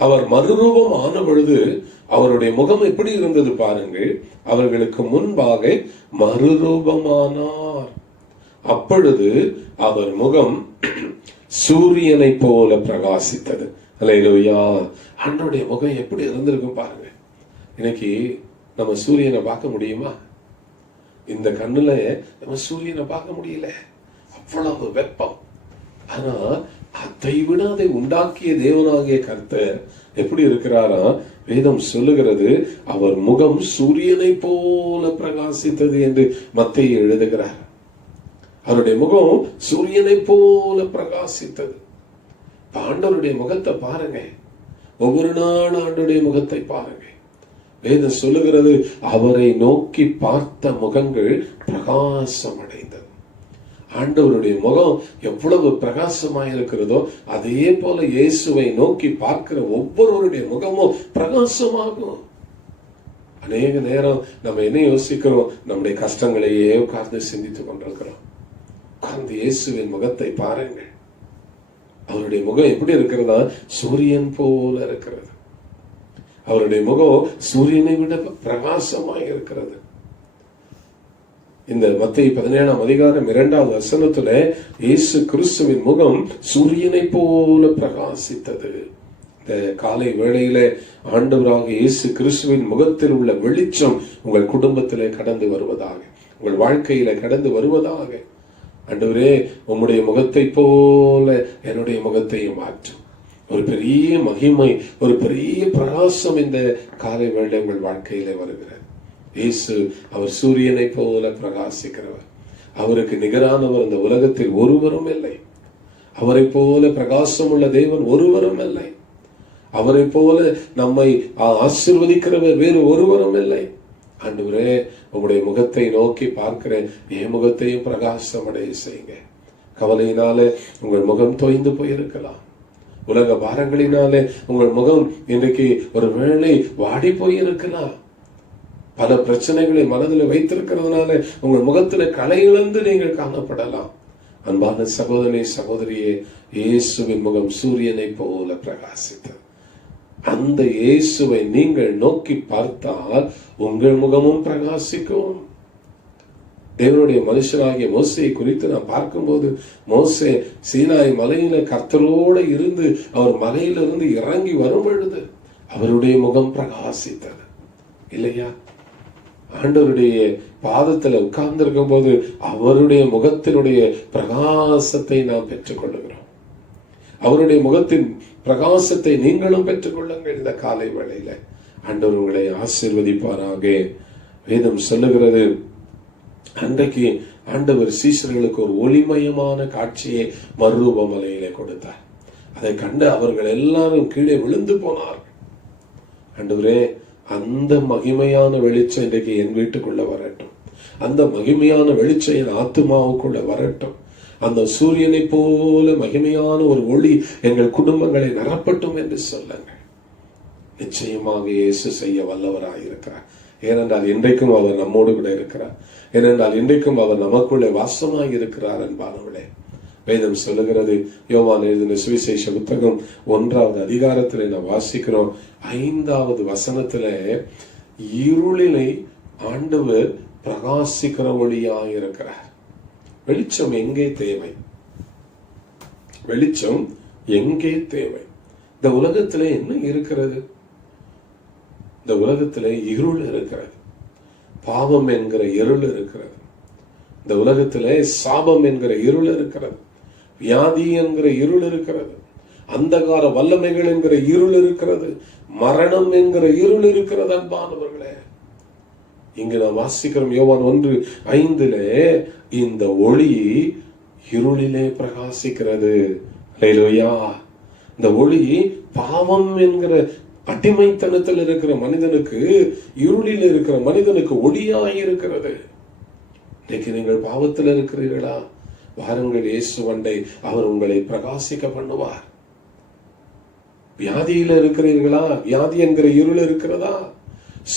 அவர் மறுரூபம் ஆன பொழுது அவருடைய முகம் எப்படி இருந்தது பாருங்கள். அவர்களுக்கு முன்பாக மறுரூபமானார். அப்பொழுது அவர் முகம் சூரியனை போல பிரகாசித்தது. அல்லேலூயா. ஆண்டவருடைய முகம் எப்படி இருந்திருக்கும் பாருங்க. இன்னைக்கு நம்ம சூரியனை பார்க்க முடியுமா? இந்த கண்ணுல நம்ம சூரியனை பார்க்க முடியல, அவ்வளவு வெப்பம். ஆனா அதை விட அதை உண்டாக்கிய தேவனாகிய கர்த்தர் எப்படி இருக்கிறாரா? வேதம் சொல்லுகிறது, அவர் முகம் சூரியனை போல பிரகாசித்தது என்று மத்தேயு எழுதுகிறார். அவருடைய முகம் சூரியனை போல பிரகாசித்தது. ஆண்டவருடைய முகத்தை பாருங்க. ஒவ்வொரு நாள் ஆண்டவருடைய முகத்தை பாருங்க. வேதம் சொல்லுகிறது, அவரை நோக்கி பார்த்த முகங்கள் பிரகாசம் அடைந்தது. ஆண்டவருடைய முகம் எவ்வளவு பிரகாசமாய் இருக்கிறதோ அதே போல இயேசுவை நோக்கி பார்க்கிற ஒவ்வொருவருடைய முகமும் பிரகாசமாகும். அநேக நேரம் நம்ம என்ன யோசிக்கிறோம்? நம்முடைய கஷ்டங்களையே உட்கார்ந்து சிந்தித்துக் கொண்டிருக்கிறோம். உட்கார்ந்து இயேசுவின் முகத்தை பாருங்கள். அவருடைய முகம் எப்படி இருக்கிறதா? சூரியன் போல இருக்கிறது. அவருடைய முகம் சூரியனை விட பிரகாசமாக இருக்கிறது. இந்த மத்தேயு 17ஆம் அதிகாரம் 2வது வசனத்துல இயேசு கிறிஸ்துவின் முகம் சூரியனை போல பிரகாசித்தது. இந்த காலை வேளையில ஆண்டவராக இயேசு கிறிஸ்துவின் முகத்தில் உள்ள வெளிச்சம் உங்கள் குடும்பத்திலே கடந்து வருவதாக, உங்கள் வாழ்க்கையில கடந்து வருவதாக. ஆண்டவரே, உம்முடைய முகத்தை போல என்னுடைய முகத்தையும் மாற்றும். ஒரு பெரிய மகிமை, ஒரு பெரிய பிரகாசம் இந்த காலை வேளை உங்கள் வாழ்க்கையில வருகிறது. இயேசு அவர் சூரியனை போல பிரகாசிக்கிறவர். அவருக்கு நிகரானவர் இந்த உலகத்தில் ஒருவரும் இல்லை. அவரை போல பிரகாசம் உள்ள தேவன் ஒருவரும் இல்லை. அவரை போல நம்மை ஆசீர்வதிக்கிறவர் வேறு ஒருவரும் இல்லை. ஆண்டவரே, உங்களுடைய முகத்தை நோக்கி பார்க்கிறேன், என் முகத்தையும் பிரகாசம் அடைய செய்யுங்க. கவலையினாலே உங்கள் முகம் தொய்ந்து போயிருக்கலாம். உலக பாரங்களினாலே உங்கள் முகம் இன்றைக்கு ஒரு வேளை வாடி போயிருக்கலாம். பல பிரச்சனைகளை மனதில் வைத்திருக்கிறதுனால உங்கள் முகத்துல களை இழந்து நீங்கள் காணப்படலாம். அன்பான சகோதரனே சகோதரியே, இயேசுவின் முகம் சூரியனை போல பிரகாசித்தது. அந்த இயேசுவை நீங்கள் நோக்கி பார்த்தால் உங்கள் முகமும் பிரகாசிக்கும். தேவனுடைய மனுஷனாகிய மோசையை குறித்து நாம் பார்க்கும்போது, மோசே சீனாய் மலையில கர்த்தரோடு இருந்து அவர் மலையிலிருந்து இறங்கி வரும் பொழுது அவருடைய முகம் பிரகாசித்தது இல்லையா? ஆண்டவருடைய பாதத்துல உட்கார்ந்திருக்கும் போது அவருடைய முகத்தினுடைய பிரகாசத்தை நாம் பெற்றுக் கொள்ளுகிறோம். அவருடைய முகத்தின் பிரகாசத்தை நீங்களும் பெற்றுக் கொள்ளுங்கள். இந்த காலை வேளையில ஆண்டவர் உங்களை ஆசீர்வதிப்பாராக. வேதம் சொல்லுகிறது, அன்றைக்கு ஆண்டவர் சீஷர்களுக்கு ஒரு ஒளிமயமான காட்சியை மறுரூப மலையிலே கொடுத்தார். அதை கண்டு அவர்கள் எல்லாரும் கீழே விழுந்து போனார்கள். ஆண்டவரே, அந்த மகிமையான வெளிச்சம் இன்றைக்கு என் வீட்டுக்குள்ள வரட்டும். அந்த மகிமையான வெளிச்சம் என் ஆத்துமாவுக்குள்ள வரட்டும். அந்த சூரியனை போல மகிமையான ஒரு ஒளி எங்கள் குடும்பங்களை நிரப்பட்டும் என்று சொல்லுங்கள். நிச்சயமாக இயேசு செய்ய வல்லவராயிருக்கிறார். ஏனென்றால் இன்றைக்கும் அவர் நம்மோடு கூட இருக்கிறார். ஏனென்றால் இன்றைக்கும் அவர் நமக்குள்ளே வாசமாய் இருக்கிறார். அன்பானவர்களே, வேதம் சொல்லுகிறது, யோவான் எழுதின சுவிசேஷ புத்தகம் 1வது அதிகாரத்திலே நாம் வாசிக்கிறோம். 5வது வசனத்திலே, இருளினை ஆண்டவர் பிரகாசிக்கிற ஒளியாயிருக்கிறார். வெளிச்சம் எங்கே தேவை? வெளிச்சம் எங்கே தேவை? இந்த உலகத்திலே என்ன இருக்கிறது? இந்த உலகத்திலே இருள் இருக்கிறது. பாவம் என்கிற இருள் இருக்கிறது. இந்த உலகத்திலே சாபம் என்கிற இருள் இருக்கிறது. வியாதி என்கிற இருள் இருக்கிறது. அந்தகார வல்லமைகள் என்கிற இருள் இருக்கிறது. மரணம் என்கிற இருள் இருக்கிறது. அன்பானவர்களே, இங்கு நாம் வாசிக்கிறோம் யோவான் 1:5, இந்த ஒளி இருளிலே பிரகாசிக்கிறது. ஹல்லேலூயா. இந்த ஒளி பாவம் என்கிற அடிமைத்தனத்தில் இருக்கிற மனிதனுக்கு, இருளில் இருக்கிற மனிதனுக்கு ஒளியாயிருக்கிறது. இன்னைக்கு நீங்கள் பாவத்தில் இருக்கிறீர்களா? வாருங்கள் இயேசு வண்டை, அவர் உங்களை பிரகாசிக்க பண்ணுவார். வியாதியில இருக்கிறீர்களா? வியாதி என்கிற இருள் இருக்கிறதா?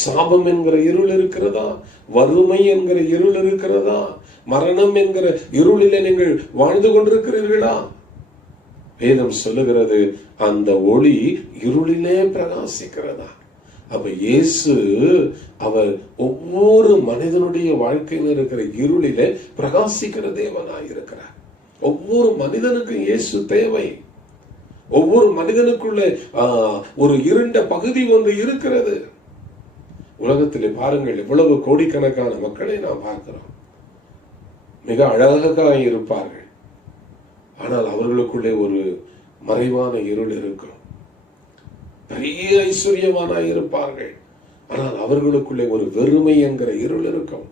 சாபம் என்கிற இருள் இருக்கிறதா? வறுமை என்கிற இருள் இருக்கிறதா? மரணம் என்கிற இருளிலே நீங்கள் வாழ்ந்து கொண்டிருக்கிறீர்களா? வேதம் சொல்லுகிறது, அந்த ஒளி இருளிலே பிரகாசிக்கிறதா? அப்ப இயேசு அவர் ஒவ்வொரு மனிதனுடைய வாழ்க்கையில் இருக்கிற இருளிலே பிரகாசிக்கிற தேவனாய் இருக்கிறார். ஒவ்வொரு மனிதனுக்கும் இயேசு தேவை. ஒவ்வொரு மனிதனுக்குள்ள ஒரு இருண்ட பகுதி ஒன்று இருக்கிறது. உலகத்திலே பாருங்கள், எவ்வளவு கோடிக்கணக்கான மக்களை நாம் பார்க்கிறோம். மிக அழகாக இருப்பார்கள், ஆனால் அவர்களுக்குள்ளே ஒரு மறைவான இருள் இருக்கும். பெரிய ஐஸ்வர்யவானாய் இருப்பார்கள், ஆனால் அவர்களுக்குள்ளே ஒரு வெறுமை என்கிற இருள் இருக்கும்.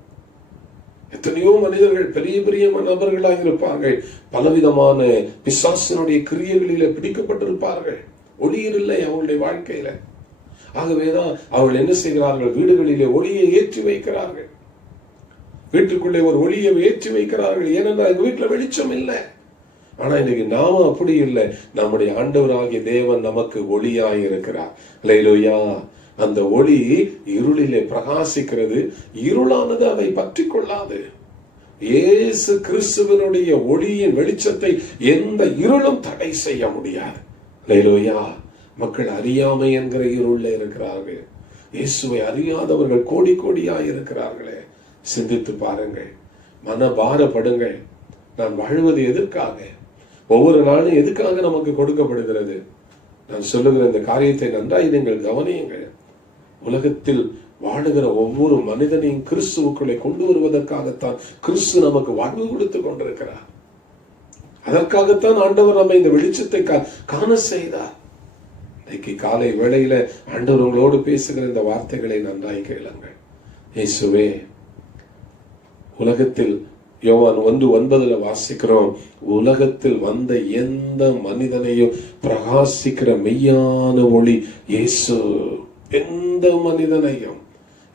எத்தனையோ மனிதர்கள் பெரிய பெரிய நபர்களாக இருப்பார்கள், பலவிதமான பிசாசினுடைய கிரியைகளில பிடிக்கப்பட்டிருப்பார்கள். ஒளியில் இல்லை அவங்களுடைய வாழ்க்கையில. ஆகவேதான் அவர்கள் என்ன செய்கிறார்கள்? வீடுகளிலே ஒளியை ஏற்றி வைக்கிறார்கள். வீட்டுக்குள்ளே ஒரு ஒளியை ஏற்றி வைக்கிறார்கள். ஏனென்றால் எங்க வீட்டுல வெளிச்சம் இல்லை. ஆனா இன்னைக்கு நாம அப்படி இல்லை. நம்முடைய ஆண்டவராகிய தேவன் நமக்கு ஒளியாய் இருக்கிறார். ஹல்லேலூயா. அந்த ஒளி இருளிலே பிரகாசிக்கிறது. இருளானது அதை பற்றி கொள்ளாது. இயேசு கிறிஸ்துவினுடைய ஒளியின் வெளிச்சத்தை எந்த இருளும் தடை செய்ய முடியாது. ஹல்லேலூயா. மக்கள் அறியாமை என்கிற இருள்ல இருக்கிறார்கள். இயேசுவை அறியாதவர்கள் கோடி கோடியாய் இருக்கிறார்களே. சிந்தித்து பாருங்கள், மனபாரப்படுங்கள். நான் வாழ்வது எதற்காக? ஒவ்வொரு நாளும் எதுக்காக நமக்கு கொடுக்கப்படுகிறது? நான் சொல்லுகிற இந்த காரியத்தை நன்றாய் நீங்கள் கவனியுங்கள். உலகத்தில் வாழுகிற ஒவ்வொரு மனிதனையும் கிறிஸ்துவுக்குள்ளே கொண்டு வருவதற்காகத்தான் கிறிஸ்து நமக்கு வாழ்வு கொடுத்து கொண்டிருக்கிறார். அதற்காகத்தான் ஆண்டவர் நம்ம இந்த வெளிச்சத்தை காண செய்தார். இன்னைக்கு காலை வேளையில ஆண்டவர் உங்களோடு பேசுகிற இந்த வார்த்தைகளை நன்றாய் கேளுங்கள். இயேசுவே, உலகத்தில் யோவான் 1:9 வாசிக்கிறோம், உலகத்தில் வந்த எந்த மனிதனையும் பிரகாசிக்கிற மெய்யான ஒளி இயேசு. எந்த மனிதனையும்,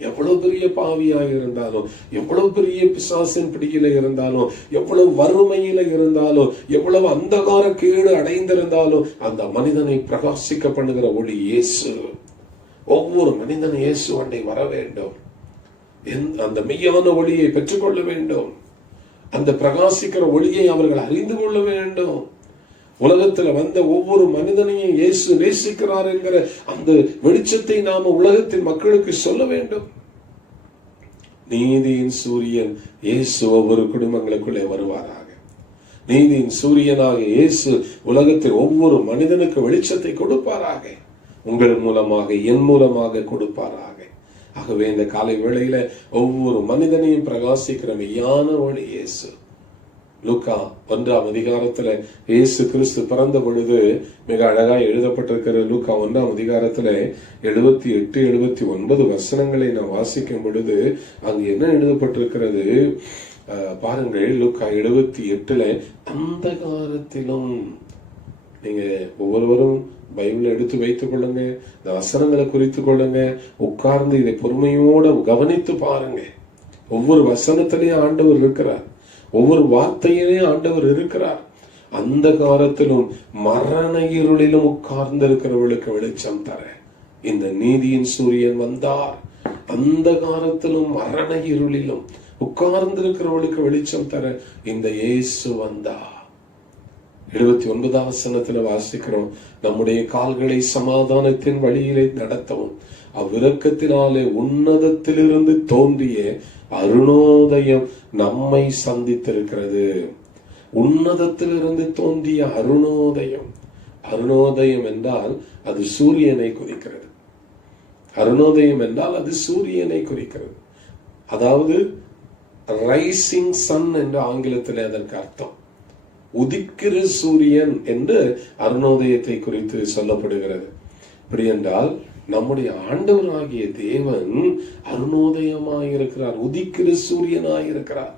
எவ்வளவு பெரிய பாவியாக இருந்தாலும், எவ்வளவு பெரிய பிசாசின் பிடியில இருந்தாலும், எவ்வளவு வறுமையில இருந்தாலும், எவ்வளவு அந்தகார கேடு அடைந்திருந்தாலும், அந்த மனிதனை பிரகாசிக்க பண்ணுகிற ஒளி இயேசு. ஒவ்வொரு மனிதனும் இயேசு அண்டை வர வேண்டும். அந்த மெய்யான ஒளியை பெற்றுக்கொள்ள வேண்டும். அந்த பிரகாசிக்கிற ஒளியை அவர்கள் அறிந்து கொள்ள வேண்டும். உலகத்துல வந்த ஒவ்வொரு மனிதனையும் இயேசு நேசிக்கிறார் என்கிற அந்த வெளிச்சத்தை நாம உலகத்தின் மக்களுக்கு சொல்ல வேண்டும். நீதியின் சூரியன் இயேசு ஒவ்வொரு குடும்பங்களுக்குள்ளே வருவாராக. நீதியின் சூரியனாக இயேசு உலகத்தில் ஒவ்வொரு மனிதனுக்கு வெளிச்சத்தை கொடுப்பாராக. உங்கள் மூலமாக, என் மூலமாக கொடுப்பாராக. ஆகவே இந்த காலை வேளையில ஒவ்வொரு மனிதனையும் பிரகாசிக்கிற மெய்யான ஒளி இயேசு. லூக்கா 1ஆம் அதிகாரத்துல இயேசு கிறிஸ்து பிறந்த பொழுது மிக அழகாய் எழுதப்பட்டிருக்கிற லூக்கா 1ஆம் அதிகாரத்துல 78, 79 வசனங்களை நான் வாசிக்கும் பொழுது அங்கு என்ன எழுதப்பட்டிருக்கிறது பாருங்கள். லூக்கா 78 அந்த காலத்திலும், நீங்க ஒவ்வொருவரும் பைபிளை எடுத்து வைத்துக் கொள்ளுங்க, இந்த வசனங்களை குறித்துக் கொள்ளுங்க, உட்கார்ந்து இதை பொறுமையோட கவனித்து பாருங்க. ஒவ்வொரு வசனத்திலேயும் ஆண்டவர் இருக்கிறார், ஒவ்வொரு வார்த்தையிலே ஆண்டவர் இருக்கிறார். அந்த காலத்திலும் மரண இருளிலும் உட்கார்ந்து இருக்கிறவர்களுக்கு வெளிச்சம் தர இந்த நீதியின் சூரியன் வந்தார். அந்த காலத்திலும் மரண இருளிலும் உட்கார்ந்து இருக்கிறவர்களுக்கு வெளிச்சம் தர இந்த இயேசு வந்தார். 79ஆம் வசனத்துல வாசிக்கிறோம், நம்முடைய கால்களை சமாதானத்தின் வழியிலே நடத்தவும் அவ்விரக்கத்தினாலே உன்னதத்திலிருந்து தோன்றிய அருணோதயம் நம்மை சந்தித்திருக்கிறது. உன்னதத்திலிருந்து தோன்றிய அருணோதயம். அருணோதயம் என்றால் அது சூரியனை குறிக்கிறது. அருணோதயம் என்றால் அது சூரியனை குறிக்கிறது. அதாவது ரைசிங் சன் என்ற ஆங்கிலத்தில் அதற்கு அர்த்தம். உதிக்கிற சூரியன் என்று அருணோதயத்தை குறித்து சொல்லப்படுகிறது. அப்படி என்றால் நம்முடைய ஆண்டவராகிய தேவன் அருணோதயமாயிருக்கிறார், உதிக்கிற சூரியனாயிருக்கிறார்.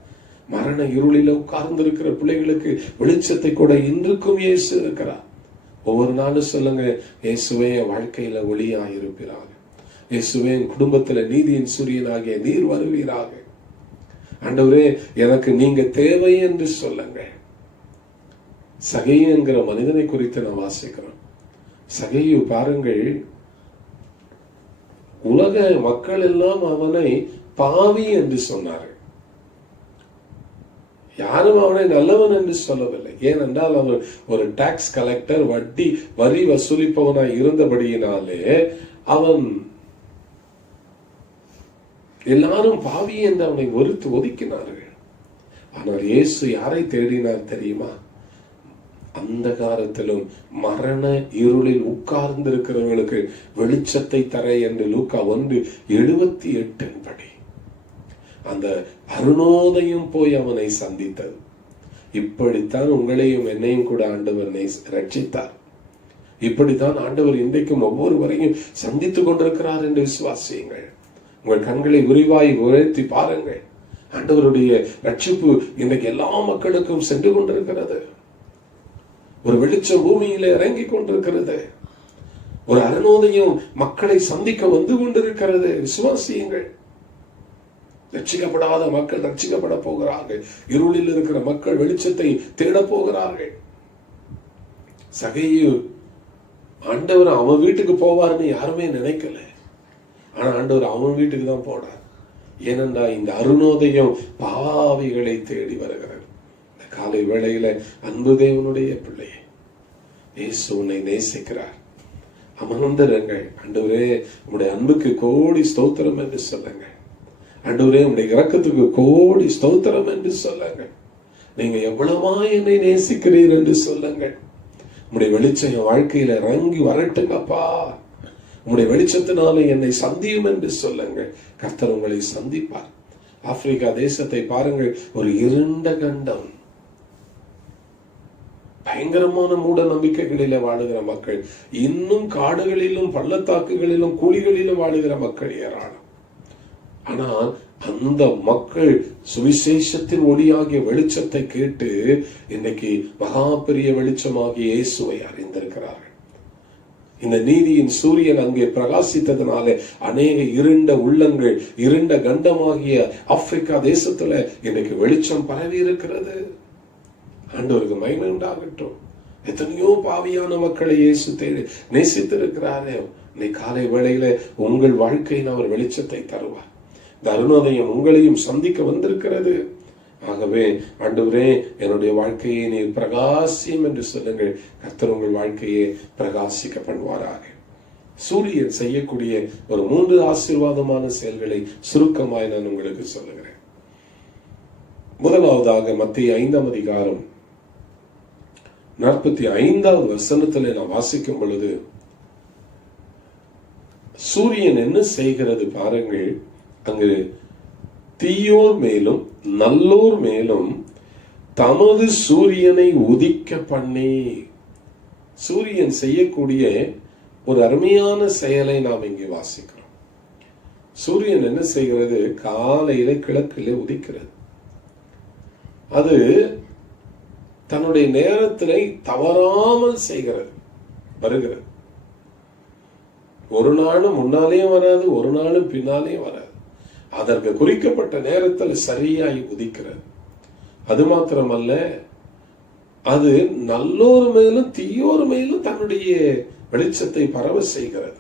மரண இருளில உட்கார்ந்திருக்கிற பிள்ளைகளுக்கு வெளிச்சத்தை கூட இன்றுக்கும் இயேசு இருக்கிறார். ஒவ்வொரு நாளும் சொல்லுங்க, இயேசுவே வாழ்க்கையில ஒளியாயிருக்கிறார், இயேசுவே குடும்பத்துல நீதியின் சூரியனாகிய நீர் வருவீராக. ஆண்டவரே எனக்கு நீங்க தேவை என்று சொல்லுங்க. சகையு என்கிற மனிதனை குறித்து நான் வாசிக்கிறோம். சகையு பாருங்கள், உலக மக்கள் எல்லாம் அவனை பாவி என்று சொன்னார்கள். யாரும் அவனை நல்லவன் என்று சொல்லவில்லை. ஏனென்றால் அவர் ஒரு டாக்ஸ் கலெக்டர், வரி வசூலிப்பவனாய் இருந்தபடியினாலே அவன் எல்லாரும் பாவி என்று அவனை வெறுத்து ஒதுக்கினார்கள். ஆனால் இயேசு யாரை தேடினார் தெரியுமா? அந்த காலத்திலும் மரண இருளில் உட்கார்ந்து இருக்கிறவர்களுக்கு வெளிச்சத்தை தர என்று லூக்கா 1:78 படி அந்த அருணோதயம் போய் அவனை சந்தித்தது. இப்படித்தான் உங்களையும் என்னையும் கூட ஆண்டவர் ரட்சித்தார். இப்படித்தான் ஆண்டவர் இன்றைக்கும் ஒவ்வொருவரையும் சந்தித்துக் கொண்டிருக்கிறார் என்று விசுவாசியுங்கள். உங்கள் கண்களை விரிவாய் உயர்த்தி பாருங்கள். ஆண்டவருடைய ரட்சிப்பு இன்றைக்கு எல்லா மக்களுக்கும் சென்று கொண்டிருக்கிறது. ஒரு வெளிச்சம் பூமியிலே இறங்கி கொண்டிருக்கிறது. ஒரு அருணோதயம் மக்களை சந்திக்க வந்து கொண்டிருக்கிறது. விசுவாசியுங்கள். ரட்சிக்கப்படாத மக்கள் ரட்சிக்கப்பட போகிறார்கள். இருளில் இருக்கிற மக்கள் வெளிச்சத்தை தேட போகிறார்கள். சகையு ஆண்டவர் அவன் வீட்டுக்கு போவார்னு யாருமே நினைக்கல. ஆனா ஆண்டவர் அவன் வீட்டுக்கு தான் போனார். ஏனென்றா இந்த அருணோதயம் பாவிகளை தேடி வருகிறது. காலை வேளையில அன்பு தேவனுடைய பிள்ளையை இயேசு உன்னை நேசிக்கிறார். அமர்ந்திருங்கள். ஆண்டவரே உங்களுடைய அன்புக்கு கோடி ஸ்தோத்திரம் என்று சொல்லுங்க. ஆண்டவரே உங்களுடைய இரக்கத்துக்கு கோடி ஸ்தோத்திரம் என்று சொல்லுங்க. நீங்க எவ்வளவா என்னை நேசிக்கிறீர் என்று சொல்லுங்கள். உங்களுடைய வெளிச்சம் என் வாழ்க்கையில இறங்கி வரட்டுங்கப்பா. உங்களுடைய வெளிச்சத்தினாலே என்னை சந்தியும் என்று சொல்லுங்கள். கர்த்தர் உங்களை சந்திப்பார். ஆப்பிரிக்கா தேசத்தை பாருங்கள், ஒரு இருண்ட கண்டம், பயங்கரமான மூட நம்பிக்கைகளில வாழுகிற மக்கள், இன்னும் காடுகளிலும் பள்ளத்தாக்குகளிலும் குழிகளிலும் வாழுகிற மக்கள் ஏராளம். ஆனால் அந்த மக்கள் சுவிசேஷத்தின் ஒளியாகிய வெளிச்சத்தை கேட்டு இன்னைக்கு மகா பெரிய வெளிச்சமாகிய இயேசுவை அறிந்திருக்கிறார்கள். இந்த நீதியின் சூரியன் அங்கே பிரகாசித்ததுனால அநேக இருண்ட உள்ளங்கள், இருண்ட கண்டமாகிய ஆப்பிரிக்கா தேசத்துல இன்னைக்கு வெளிச்சம் பரவி இருக்கிறது. ஆண்டவருக்கு மகிமை உண்டாகட்டும். எத்தனையோ பாவியான மக்களை இயேசு நேசித்திருக்கிறாரே. இன்னைக்கு காலை வேளையில உங்கள் வாழ்க்கையில் அவர் வெளிச்சத்தை தருவார். இந்த அருணோதயம் உங்களையும் சந்திக்க வந்திருக்கிறது. ஆகவே ஆண்டவரே, என்னுடைய வாழ்க்கையை நீர் பிரகாசியம் என்று சொல்லுங்கள். கர்த்தர் உங்கள் வாழ்க்கையை பிரகாசிக்க பண்ணுவாராக. சூரியன் செய்யக்கூடிய ஒரு 3 ஆசீர்வாதமான செயல்களை சுருக்கமாய் நான் உங்களுக்கு சொல்லுகிறேன். முதலாவதாக மத்தேயு 5ஆம் அதிகாரம் 45வது வசனத்திலே நான் வாசிக்கும் பொழுது, சூரியன் என்ன செய்கிறது பாருங்கள். அங்கு தீயோர் மேலும் நல்லோர் மேலும் தமது சூரியனை உதிக்க பண்ணி. சூரியன் செய்யக்கூடிய ஒரு அருமையான செயலை நாம் இங்கே வாசிக்கிறோம். சூரியன் என்ன செய்கிறது? காலையில கிழக்கிலே உதிக்கிறது. அது தன்னுடைய நேரத்திலே தவறாமல் செய்கிறது, வருகிறது. ஒரு நாளும் முன்னாலேயும் வராது, ஒரு நாளும் பின்னாலேயும் வராது. அதற்கு குறிக்கப்பட்ட நேரத்தில் சரியாய் உதிக்கிறது. அது மாத்திரமல்ல, அது நல்லோர் மேலும் தீயோர் மேலும் தன்னுடைய வெளிச்சத்தை பரவ செய்கிறது.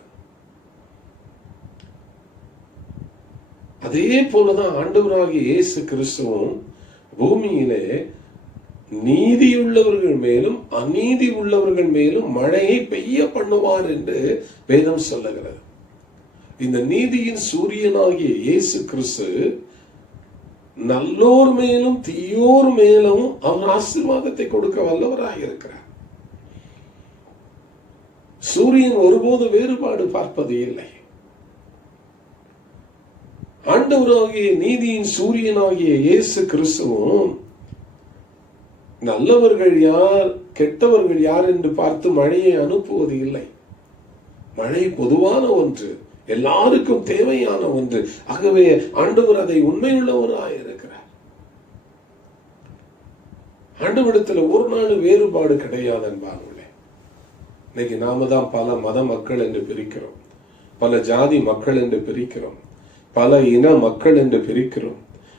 அதே போலதான் ஆண்டவராகிய இயேசு கிறிஸ்துவும் பூமியிலே நீதியுள்ளவர்கள் மேலும் அநீதி உள்ளவர்கள் மேலும் மழையை பெய்ய பண்ணுவார் என்று வேதம் சொல்லுகிறது. இந்த நீதியின் சூரியனாகிய இயேசு கிறிஸ்து நல்லோர் மேலும் தீயோர் மேலும் அவர் ஆசீர்வாதத்தை கொடுக்க வல்லவராக இருக்கிறார். சூரியன் ஒருபோது வேறுபாடு பார்ப்பது இல்லை. ஆண்டவராகிய நீதியின் சூரியனாகிய இயேசு கிறிஸ்துவும் நல்லவர்கள் யார் கெட்டவர்கள் யார் என்று பார்த்து மழையை அனுப்புவது இல்லை. மழை பொதுவான ஒன்று, எல்லாருக்கும் தேவையான ஒன்று. ஆகவே ஆண்டவர் அதை உண்மையுள்ளவராக இருக்கிறார். ஆண்டவரிடத்துல ஒரு நாள் வேறுபாடு கிடையாது என்பார்களே. இன்னைக்கு நாம தான் பல மத மக்கள் என்று பிரிக்கிறோம், பல ஜாதி மக்கள் என்று பிரிக்கிறோம், பல இன மக்கள் என்று பிரிக்கிறோம்.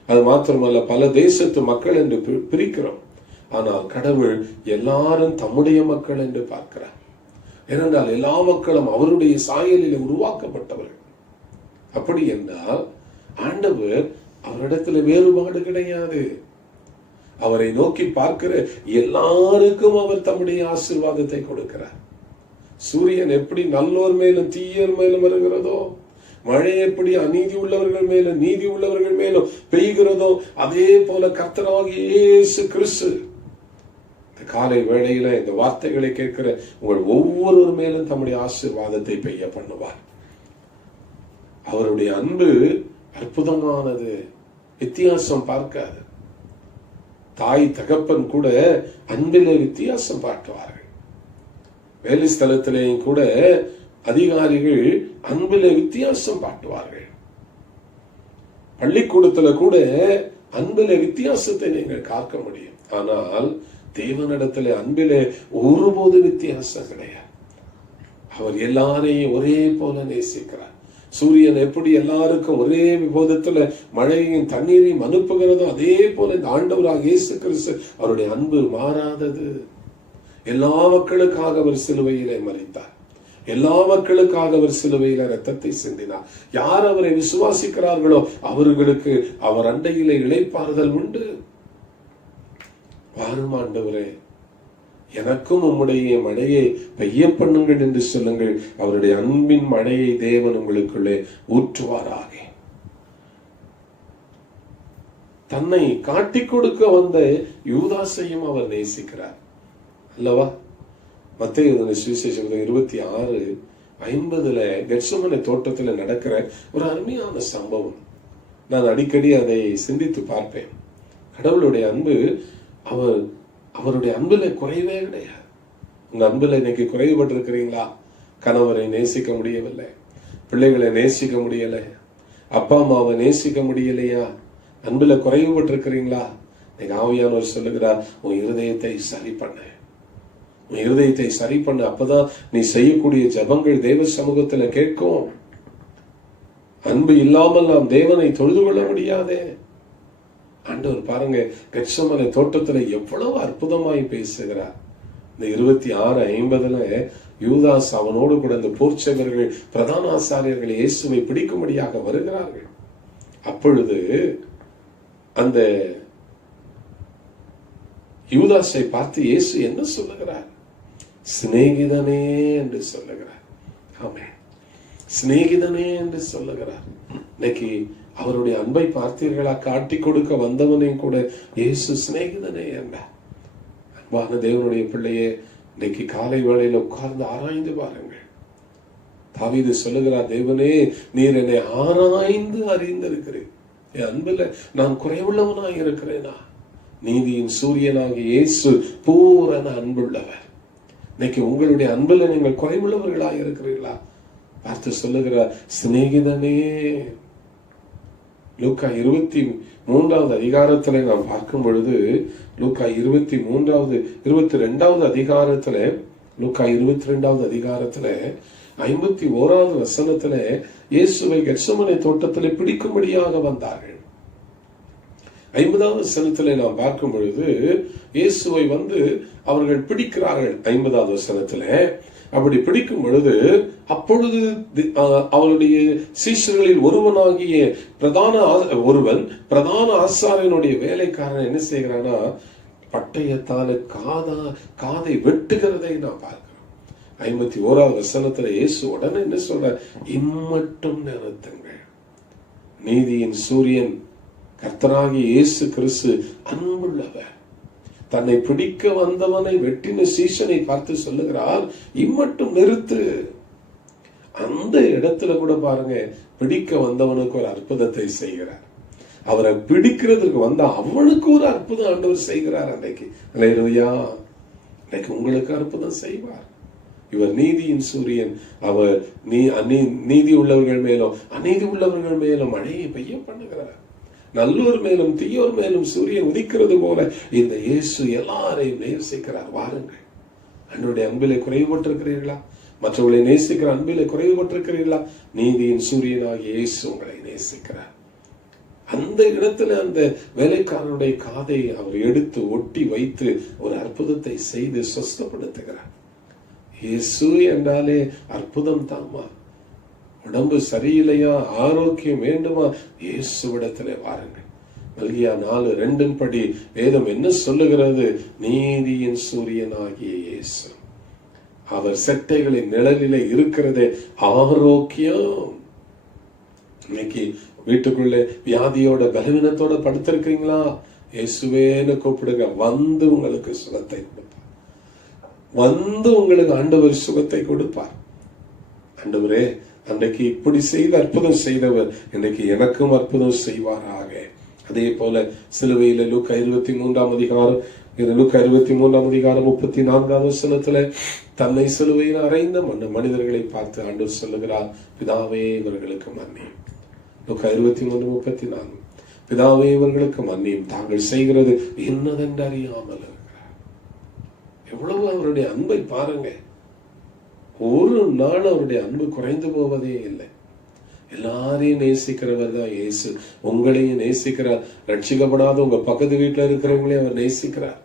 அது மாத்திரமல்ல, பல தேசத்து மக்கள் என்று பிரிக்கிறோம். ஆனால் கடவுள் எல்லாரும் தம்முடைய மக்கள் என்று பார்க்கிறார். ஏனென்றால் எல்லா மக்களும் அவருடைய சாயலில் உருவாக்கப்பட்டவர்கள். அப்படி என்றால் ஆண்டவர் அவரிடத்துல வேறுபாடு கிடையாது. அவரை நோக்கி பார்க்கிற எல்லாருக்கும் அவர் தம்முடைய ஆசீர்வாதத்தை கொடுக்கிறார். சூரியன் எப்படி நல்லோர் மேலும் தீயோர் மேலும் வருகிறதோ, மழை எப்படி அநீதி உள்ளவர்கள் மேலும் நீதி உள்ளவர்கள் மேலும் பெய்கிறதோ, அதே போல கர்த்தராகிய இயேசு கிறிஸ்து காலை வேளையில இந்த வார்த்தைகளை கேட்கிற உங்கள் ஒவ்வொரு மேலும் தம்முடைய ஆசீர்வாதத்தை பெய்ய பண்ணுவார். அவருடைய அன்பு அற்புதமானது, வித்தியாசம் பார்க்காது. தாய் தகப்பன் கூட அன்பிலே வித்தியாசம் பார்க்குவார்கள். வேலை ஸ்தலத்திலேயும் கூட அதிகாரிகள் அன்பிலே வித்தியாசம் காட்டுவார்கள். பள்ளிக்கூடத்துல கூட அன்பிலே வித்தியாசத்தை நீங்கள் காக்க முடியும். ஆனால் தேவனிடத்திலே அன்பிலே ஒருபோது வித்தியாசம் கிடையாது. அவர் எல்லாரையும் ஒரே போல நேசிக்கிறார். சூரியன் எப்படி எல்லாருக்கும் ஒரே விபோதத்துல மழையும் தண்ணீரையும் அனுப்புகிறதோ, அதே போல இந்த ஆண்டவராக இயேசு கிறிஸ்து அவருடைய அன்பு மாறாதது. எல்லா மக்களுக்காக அவர் சிலுவையிலே மரித்தார். எல்லா மக்களுக்காக அவர் சிலுவையில ரத்தத்தை சிந்தினார். யார் அவரை விசுவாசிக்கிறார்களோ அவர்களுக்கு அவர் அண்டையிலே இளைப்பாறுதல் உண்டு. வாரும் ஆண்டவரே, எனக்கும் உம்முடைய மழையை பெய்ய பண்ணுங்கள் என்று சொல்லுங்கள். அவருடைய அன்பின் மழையை தேவன் உங்களுக்குள்ளே ஊற்றுவாராக. தன்னை காட்டிக் கொடுக்க வந்த யூதாசையும் அவர் நேசிக்கிறார் அல்லவா? மத்தேயு சுவிசேஷம் 26:50 கெத்செமனே தோட்டத்துல நடக்கிற ஒரு அருமையான சம்பவம். நான் அடிக்கடி அதை சிந்தித்து பார்ப்பேன். கடவுளுடைய அன்பு, அவருடைய அன்புல குறைவே கிடையாது. உங்க அன்புல இன்னைக்கு குறைவுபட்டு இருக்கிறீங்களா? கணவரை நேசிக்க முடியவில்லை, பிள்ளைகளை நேசிக்க முடியல, அப்பா அம்மாவை நேசிக்க முடியலையா? அன்புல குறைவுபட்டு இருக்கிறீங்களா? இன்னைக்கு ஆவியானவர் சொல்லுகிறார், உன் இருதயத்தை சரி பண்ண, உன் இருதயத்தை சரி பண்ண. அப்பதான் நீ செய்யக்கூடிய ஜெபங்கள் தேவ சமூகத்துல கேட்கும். அன்பு இல்லாமல் நாம் தேவனை தொழுது கொள்ள முடியாதே. ஆண்டவர் பாருங்க, கெத்செமனே தோட்டத்துல எவ்வளவு அற்புதமாய் பேசுகிறார். இந்த 26:50 யூதாஸ் அவனோடு கூட இந்த போர்ச்சகர்கள் பிரதான ஆசாரியர்கள் இயேசுவை பிடிக்கும்படியாக வருகிறார்கள். அப்பொழுது அந்த யூதாசை பார்த்து இயேசு என்ன சொல்லுகிறார்? சிநேகிதனே என்று சொல்லுகிறார். ஆமென். சிநேகிதனே என்று சொல்லுகிறார். இன்னைக்கு அவருடைய அன்பை பார்த்தீர்களா? காட்டி கொடுக்க வந்தவனையும் கூட இயேசு சிநேகிதனே என்றார். அன்பான தேவனுடைய பிள்ளையே, இன்னைக்கு காலை வேளையில உட்கார்ந்து ஆராய்ந்து பாருங்கள். தாவீது சொல்லுகிறார், தேவனே நீர் என்னை ஆராய்ந்து அறிந்திருக்கிறேன், என் அன்புல நான் குறைவுள்ளவனாய் இருக்கிறேனா? நீதியின் சூரியனாகிய இயேசு பூரண அன்புள்ளவர். இன்னைக்கு உங்களுடைய அன்புல நீங்கள் குறைவுள்ளவர்களாக இருக்கிறீர்களா? பார்த்து சொல்லுகிறார், சிநேகிதனே. லூக்கா 23வது அதிகாரத்துல நாம் பார்க்கும் பொழுது, லூக்கா 22வது அதிகாரத்துல, லூக்கா 22வது அதிகாரத்துல 51வது வசனத்துல இயேசுவை கெத்செமனே தோட்டத்திலே பிடிக்கும்படியாக வந்தார்கள். 50வது வசனத்திலே நாம் பார்க்கும் பொழுது இயேசுவை அவர்கள் பிடிக்கிறார்கள். 50வது வசனத்திலே அப்படி பிடிக்கும் பொழுது, அப்பொழுது அவருடைய சீஷர்களில் ஒருவனாகிய பிரதான ஆசாரியனுடைய வேலைக்காரன் என்ன செய்கிறானா, பட்டயத்தால காதை வெட்டுகிறதை நான் பார்க்கிறோம். 51வது வசனத்துல இயேசு உடனே என்ன சொல்ற, இம்மட்டும் நிறுத்துங்கள். நீதியின் சூரியன் கர்த்தராகிய இயேசு கிறிஸ்து அன்புள்ளவர். தன்னை பிடிக்க வந்தவனை வெட்டின சீஷனை பார்த்து சொல்லுகிறார், இம்மட்டும் நிறுத்து. அந்த இடத்துல கூட பாருங்க, பிடிக்க வந்தவனுக்கு ஒரு அற்புதத்தை செய்கிறார். அவரை பிடிக்கிறதுக்கு வந்த அவனுக்கு ஒரு அற்புதம் ஆண்டவர் செய்கிறார். அன்றைக்கு அல்லேலூயா, இன்னைக்கு உங்களுக்கு அற்புதம் செய்வார். இவர் நீதியின் சூரியன். அவர் நீதி உள்ளவர்கள் மேலும் அநீதி உள்ளவர்கள் மேலும் மழையை பெய்ய பண்ணுகிறார். நல்லோர் மேலும் தீயோர் மேலும் சூரியன் உதிக்கிறது போல இந்த இயேசு எல்லாரையும் நேசிக்கிறார். வாருங்கள். அன்றைய அன்பிலே குறைவுபட்டிருக்கிறீர்களா? மற்றவர்களை நேசிக்கிற அன்பிலே குறைவுபட்டிருக்கிறீர்களா? நீதியின் சூரியனாகிய இயேசு உங்களை நேசிக்கிறார். அந்த இடத்துல அந்த வேலைக்காரனுடைய காதை அவர் எடுத்து ஒட்டி வைத்து ஒரு அற்புதத்தை செய்து சொஸ்தப்படுத்துகிறார். இயேசு என்றாலே அற்புதம் தாமா. உடம்பு சரியில்லையா, ஆரோக்கியம் வேண்டுமா, இயேசுவிடத்திலே வாருங்கள். மல்கியா 4:2 படி வேதம் என்ன சொல்லுகிறது? நீதியின் சூரியனாகிய இயேசு, அவர் செட்டைகளின் நிழலிலே இருக்கிறதே ஆரோக்கியம். இன்னைக்கு வீட்டுக்குள்ளே வியாதியோட பலவீனத்தோட படுத்திருக்கீங்களா? இயேசுவேன்னு கூப்பிடுங்க. உங்களுக்கு சுகத்தை கொடுப்பார். உங்களுக்கு ஆண்டவர் சுகத்தை கொடுப்பார். ஆண்டவரே, அன்றைக்கு இப்படி செய்த அற்புதம் செய்தவர் இன்றைக்கு எனக்கும் அற்புதம் செய்வாராக. அதே போல சிலுவையில லூக்கா 23ஆம் அதிகாரம் 34வது வசனத்துல தன்னை சிலுவையில் அறைந்த மனிதர்களை பார்த்து ஆண்டவர் சொல்லுகிறார், பிதாவே இவர்களுக்கு மன்னியும். லூக்கா 23:34, பிதாவே இவர்களுக்கு மன்னியும், தாங்கள் செய்கிறது என்னதென்று அறியாமல் இருக்கிறார். எவ்வளவு அவருடைய அன்பை பாருங்க. ஒரு நாள் அவருடைய அன்பு குறைந்து போவதே இல்லை. எல்லாரையும் நேசிக்கிறவர் தான் இயேசு. உங்களையும் நேசிக்கிறார். ரட்சிக்கப்படாத உங்க பக்கத்து வீட்டுல இருக்கிறவங்களையும் அவர் நேசிக்கிறார்.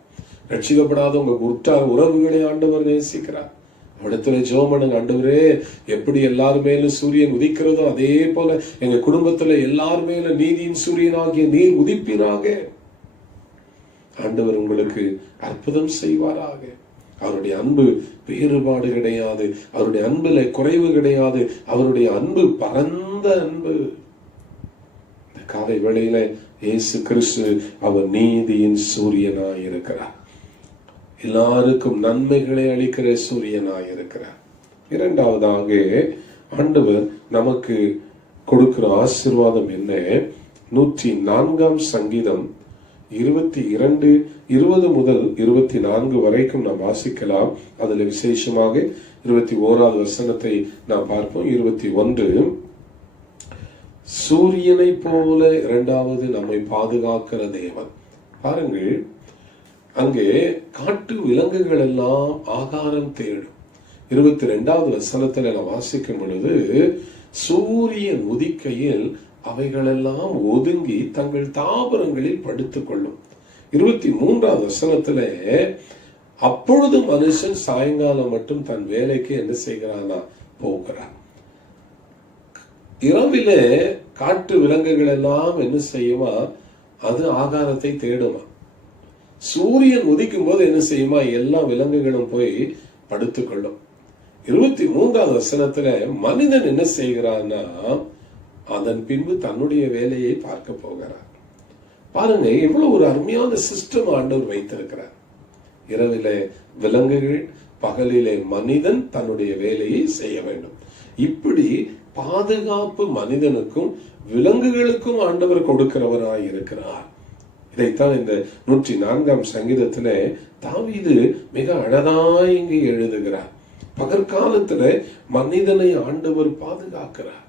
ரட்சிக்கப்படாத உங்க உற்றார் உறவுகளை ஆண்டவர் நேசிக்கிறார். அவரிடத்துல ஜெபம் பண்ணுங்க, ஆண்டவரே எப்படி எல்லாரும் மேலும் சூரியன் உதிக்கிறதோ அதே போல எங்க குடும்பத்துல எல்லாரும் மேல நீதியின் சூரியனாகிய நீர் உதிப்பினாக. ஆண்டவர் உங்களுக்கு அற்புதம் செய்வாராக. அவருடைய அன்பு வேறுபாடு கிடையாது. அவருடைய அன்புல குறைவு கிடையாது. அவருடைய அன்பு பரந்த அன்பு. இந்த காலை வேளையில இயேசு கிறிஸ்து அவர் நீதியின் சூரியனாய் இருக்கிறார். எல்லாருக்கும் நன்மைகளை அளிக்கிற சூரியனாய் இருக்கிறார். இரண்டாவதாக ஆண்டவர் நமக்கு கொடுக்கிற ஆசீர்வாதம் என்ன? 104ஆம் சங்கீதம் 22:20 முதல் 24 வரைக்கும் நாம் வாசிக்கலாம். அதுல விசேஷமாக 21வது வசனத்தை நாம் பார்ப்போம். 21, சூரியனை போல இரண்டாவது நம்மை பாதுகாக்கிற தேவன். பாருங்கள், அங்கே காட்டு விலங்குகள் எல்லாம் ஆகாரம் தேடும். 22வது வசனத்துல நாம் வாசிக்கும் பொழுது, சூரியன் உதிக்கையில் அவைகளெல்லாம் ஒதுங்கி தங்கள் தாபரங்களில் படுத்துக் கொள்ளும். 23வது வசனத்துல, அப்பொழுது மனுஷன் சாயங்காலம் மட்டும் தன் வேலைக்கு என்ன செய்கிறானா போகிறான். இரவிலே காட்டு விலங்குகள் எல்லாம் என்ன செய்யுமா? அது ஆகாரத்தை தேடுமா. சூரியன் உதிக்கும் போது என்ன செய்யுமா? எல்லா விலங்குகளும் போய் படுத்துக்கொள்ளும். 23வது வசனத்துல மனிதன் என்ன செய்கிறான்னா, அதன் பின்பு தன்னுடைய வேலையை பார்க்க போகிறார். பாருங்க, எவ்வளவு ஒரு அருமையான சிஸ்டம் ஆண்டவர் வைத்திருக்கிறார். இரவிலே விலங்குகள், பகலிலே மனிதன் தன்னுடைய வேலையை செய்ய வேண்டும். இப்படி பாதுகாப்பு மனிதனுக்கும் விலங்குகளுக்கும் ஆண்டவர் கொடுக்கிறவராய் இருக்கிறார். இதைத்தான் இந்த 104ஆம் சங்கீதத்துல தாவீது மிக அழகாய் இங்கு எழுதுகிறார். பகற்காலத்துல மனிதனை ஆண்டவர் பாதுகாக்கிறார்.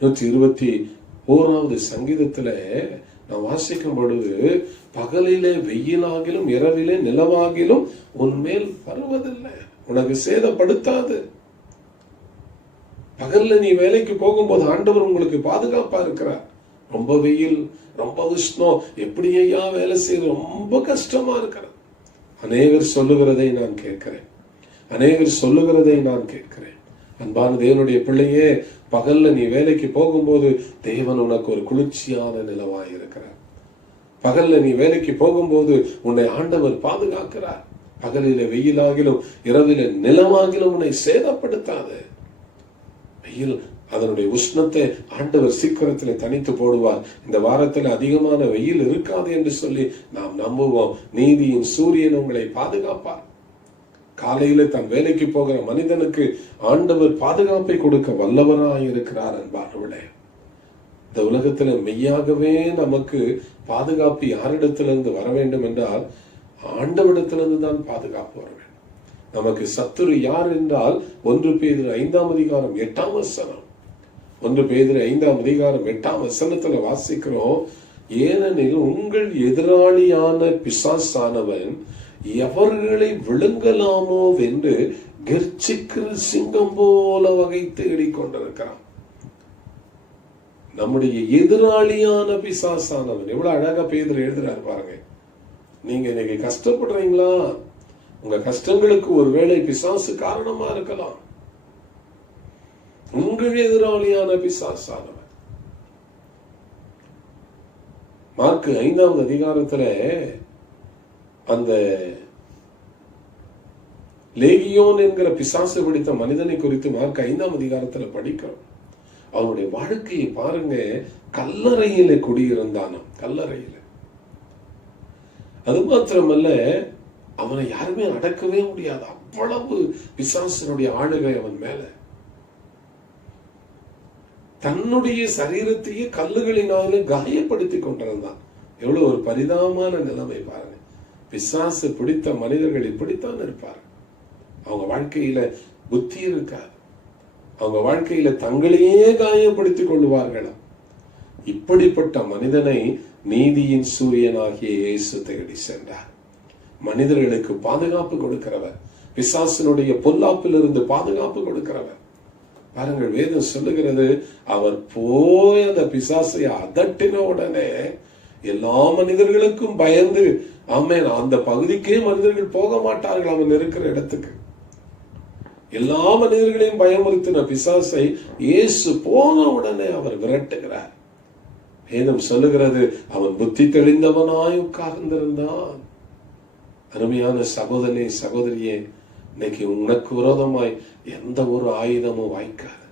121வது சங்கீதத்துல நான் வாசிக்கும் பொழுது, பகலிலே வெயிலாகிலும் இரவிலே நிலவாகிலும் உன்மேல் வருவதில்லை, உனக்கு சேதப்படுத்தாது. பகல்ல நீ வேலைக்கு போகும்போது ஆண்டவர் உங்களுக்கு பாதுகாப்பா இருக்கிறார். ரொம்ப வெயில், ரொம்ப உஷ்ணம், எப்படி ஐயா வேலை செய்ய ரொம்ப கஷ்டமா இருக்கிறது. அநேகர் சொல்லுகிறதை நான் கேட்கிறேன். அன்பான தேவனுடைய பிள்ளையே, பகல்ல நீ வேலைக்கு போகும்போது தேவன் உனக்கு ஒரு குளிர்ச்சியான நிலவாய் இருக்கிறார். பகல்ல நீ வேலைக்கு போகும்போது உன்னை ஆண்டவர் பாதுகாக்கிறார். பகலில வெயிலாகிலும் இரவில நிலமாகிலும் உன்னை சேதப்படுத்தாது. வெயில் அதனுடைய உஷ்ணத்தை ஆண்டவர் சீக்கிரத்துல தனித்து போடுவார். இந்த வாரத்துல அதிகமான வெயில் இருக்காது என்று சொல்லி நாம் நம்புவோம். நீதியின் சூரியன் உங்களை பாதுகாப்பார். காலையில தன் வேலைக்கு போகிற மனிதனுக்கு ஆண்டவர் பாதுகாப்பை கொடுக்க வல்லவராய் இருக்கிறார். அன்பானவர்களே, இந்த உலகத்துல மெய்யாகவே நமக்கு பாதுகாப்பு யாரிடத்திலிருந்து வர வேண்டும் என்றால் ஆண்டவரிடத்திலிருந்து தான் பாதுகாப்பு வர வேண்டும். நமக்கு சத்துரு யார் என்றால் 1 பேதுரு 5ஆம் அதிகாரம் 8ஆம் வசனம். 1 பேதுரு 5ஆம் அதிகாரம் 8ஆம் வசனத்துல வாசிக்கிறோம், ஏனெனில் உங்கள் எதிராளியான பிசாசானவன் எவர்களை விழுங்கலாமோ என்று கர்ச்சிக்கிற சிங்கம் போல வகை தேடிக் கொண்டிருக்கிறான். நம்முடைய எதிராளியான பிசாசானவன். எவ்வளவு அழகா பேதுரு எழுதுறாரு பாருங்க. நீங்க இன்னைக்கு கஷ்டப்படுறீங்களா? உங்க கஷ்டங்களுக்கு ஒருவேளை பிசாசு காரணமா இருக்கலாம். உங்கள் எதிராளியான பிசாசானவன். மார்க் 5ஆவது அதிகாரத்துல அந்த லேகியோன் என்கிற பிசாசு பிடித்த மனிதனை குறித்து மார்க் 5ஆம் அதிகாரத்துல படிக்கிறோம். அவனுடைய வாழ்க்கையை பாருங்க. கல்லறையில குடியிருந்தானாம். கல்லறையில. அது மாத்திரமல்ல, அவனை யாருமே அடக்கவே முடியாது. அவ்வளவு பிசாசினுடைய ஆளுகை அவன் மேல. தன்னுடைய சரீரத்தையே கல்லுகளினால காயப்படுத்தி கொண்டிருந்தான். எவ்வளவு ஒரு பரிதாபமான நிலைமை பாருங்க. பிசாசு பிடித்த மனிதர்கள் இப்படித்தான் இருப்பார். அவங்க வாழ்க்கையில புத்தி இருக்காது. அவங்க வாழ்க்கையில தங்களையே காயப்படுத்திக் கொள்வார்களா. இப்படிப்பட்ட மனிதனை நீதியின் சூரியனாகிய இயேசு தேடி சென்றார். மனிதர்களுக்கு பாதுகாப்பு கொடுக்கிறவர், பிசாசினுடைய பொல்லாப்பிலிருந்து பாதுகாப்பு கொடுக்கிறவர். பாருங்கள், வேதம் சொல்லுகிறது, அவர் போய் அந்த பிசாசை அதட்டின உடனே எல்லா மனிதர்களுக்கும் பயந்து, ஆமென், அந்த பகுதிக்கே மனிதர்கள் போக மாட்டார்கள். அவன் இருக்கிற இடத்துக்கு எல்லா மனிதர்களையும் பயமுறுத்தின பிசாசை இயேசு போன உடனே அவர் விரட்டுகிறார். வேதம் சொல்லுகிறது, அவன் புத்தி தெளிந்தவனாய் உட்கார்ந்திருந்தான். அருமையான சகோதரனே, சகோதரியே, இன்னைக்கு உனக்கு விரோதமாய் எந்த ஒரு ஆயுதமும் வாய்க்காது.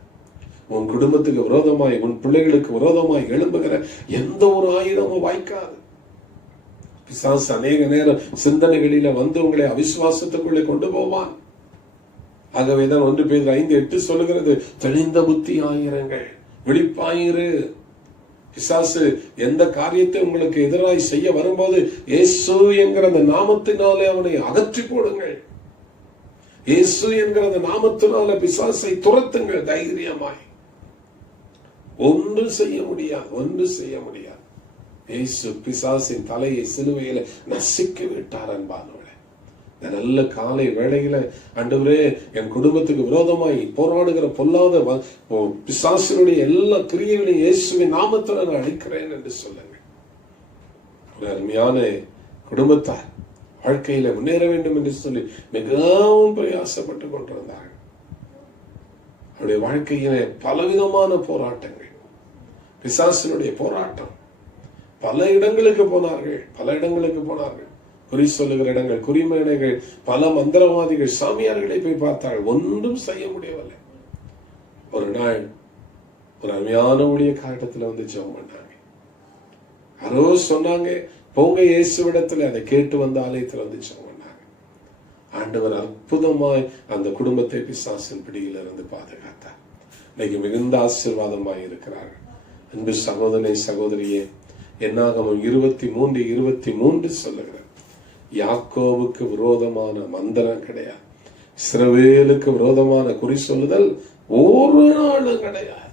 உன் குடும்பத்துக்கு விரோதமாய், உன் பிள்ளைகளுக்கு விரோதமாய் எழும்புகிற எந்த ஒரு ஆயுதமும் வாய்க்காது. பிசாசு அநேக நேரம் சிந்தனைகளில வந்து உங்களை அவிசுவாசத்துக்குள்ளே கொண்டு போவான். ஆகவேதான் 1 பேதுரு 5:8 சொல்லுகிறது, தெளிந்த புத்தி ஆயிரங்கள், விழிப்பாயிரு. பிசாசு எந்த காரியத்தை உங்களுக்கு எதிராய் செய்ய வரும்போது இயேசு என்கிற அந்த நாமத்தினாலே அவனை அகற்றி போடுங்கள். இயேசு என்கிற அந்த நாமத்தினால பிசாசை துரத்துங்கள் தைரியமாய். ஒன்று செய்ய முடியாது. இயேசு பிசாசின் தலையை சிலுவையில நசுக்கி விட்டார். அன்பானவர்களே, இந்த நல்ல காலை வேளையில, ஆண்டவரே, என் குடும்பத்துக்கு விரோதமாய் போராடுகிற பொல்லாத பிசாசினுடைய எல்லா கிரியைகளையும் இயேசுவின் நாமத்துல நான் அழிக்கிறேன் என்று சொல்லுங்க. ஒரு அருமையான குடும்பத்தார் வாழ்க்கையில முன்னேற வேண்டும் என்று சொல்லி மிகவும் பிரயாசப்பட்டு கொண்டிருந்தார்கள். அவருடைய வாழ்க்கையிலே பலவிதமான போராட்டங்கள், பிசாசினுடைய போராட்டம். பல இடங்களுக்கு போனார்கள். குறி சொல்லுகிற இடங்கள், குறிமேடைகள், பல மந்திரவாதிகள், சாமியார்களை போய் பார்த்தார்கள். ஒன்றும் செய்ய முடியவில்லை. ஒரு நாள் ஒரு அருமையான ஊழிய காலத்துல வந்து ஜெபம் பண்ணாங்க. யாரோ சொன்னாங்க, போங்க இயேசுவிடத்துல, அதை கேட்டு வந்த ஆலயத்துல வந்து ஜெபம் பண்ணாங்க. ஆண்டவர் அற்புதமாய் அந்த குடும்பத்தை பிசாசின் பிடியிலிருந்து பாதுகாத்தார். இன்னைக்கு மிகுந்த ஆசீர்வாதமாய் இருக்கிறார்கள். அன்பு சகோதரனே, சகோதரியே, என்னாகமம் 23:23 சொல்லுகிறார், யாக்கோவுக்கு விரோதமான மந்திரம் கிடையாது, இஸ்ரவேலுக்கு விரோதமான குறி சொல்லுதல் ஒரு நாளும் கிடையாது.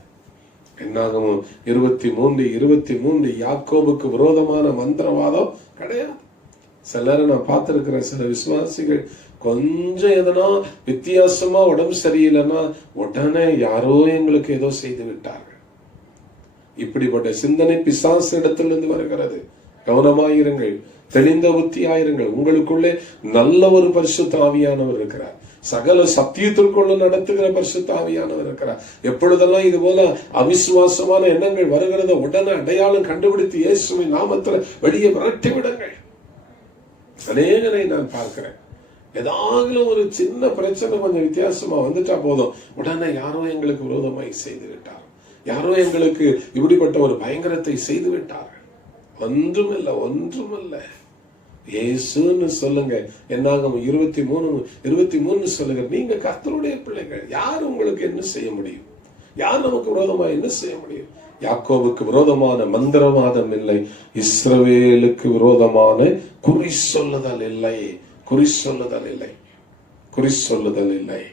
என்னாகமம் 23:23 யாக்கோவுக்கு விரோதமான மந்திரவாதம் கிடையாது. சிலரை நான் பார்த்திருக்கிற சில விசுவாசிகள் கொஞ்சம் எதனா வித்தியாசமா உடம்பு சரியில்லைன்னா உடனே யாரோ எங்களுக்கு ஏதோ செய்து விட்டார்கள். இப்படிப்பட்ட சிந்தனை பிசாசு இடத்திலிருந்து வருகிறது. கவனமாயிருங்கள், தெளிந்த புத்தியாயிருங்கள். உங்களுக்குள்ளே நல்ல ஒரு பரிசுத்த ஆவியானவர் இருக்கிறார். சகல சத்தியத்திற்குள்ள நடத்துகிற பரிசுத்த ஆவியானவர் இருக்கிறார். எப்பொழுதெல்லாம் இது போல அவிசுவாசமான எண்ணங்கள் வருகிறத உடனே அடையாளம் கண்டுபிடித்து இயேசுவின் நாமத்துல வெளியே விரட்டி விடுங்கள். அநேகரை நான் பார்க்கிறேன், ஏதாவது ஒரு சின்ன பிரச்சனை கொஞ்சம் வித்தியாசமா வந்துட்டா போதும், உடனே யாரோ எங்களுக்கு விரோதமாய் செய்து விட்டார், யாரோ எங்களுக்கு இப்படிப்பட்ட ஒரு பயங்கரத்தை செய்து விட்டார்கள். ஒன்றுமில்லை. இயேசுன்னு சொல்லுங்க. என்னாகமம் 23:23 சொல்லுங்க, நீங்க கர்த்தருடைய பிள்ளைகள். யார் உங்களுக்கு என்ன செய்ய முடியும்? யார் நமக்கு விரோதமா என்ன செய்ய முடியும்? யாக்கோபுக்கு விரோதமான மந்திரவாதம் இல்லை, இஸ்ரவேலுக்கு விரோதமான குறி சொல்லுதல் இல்லை.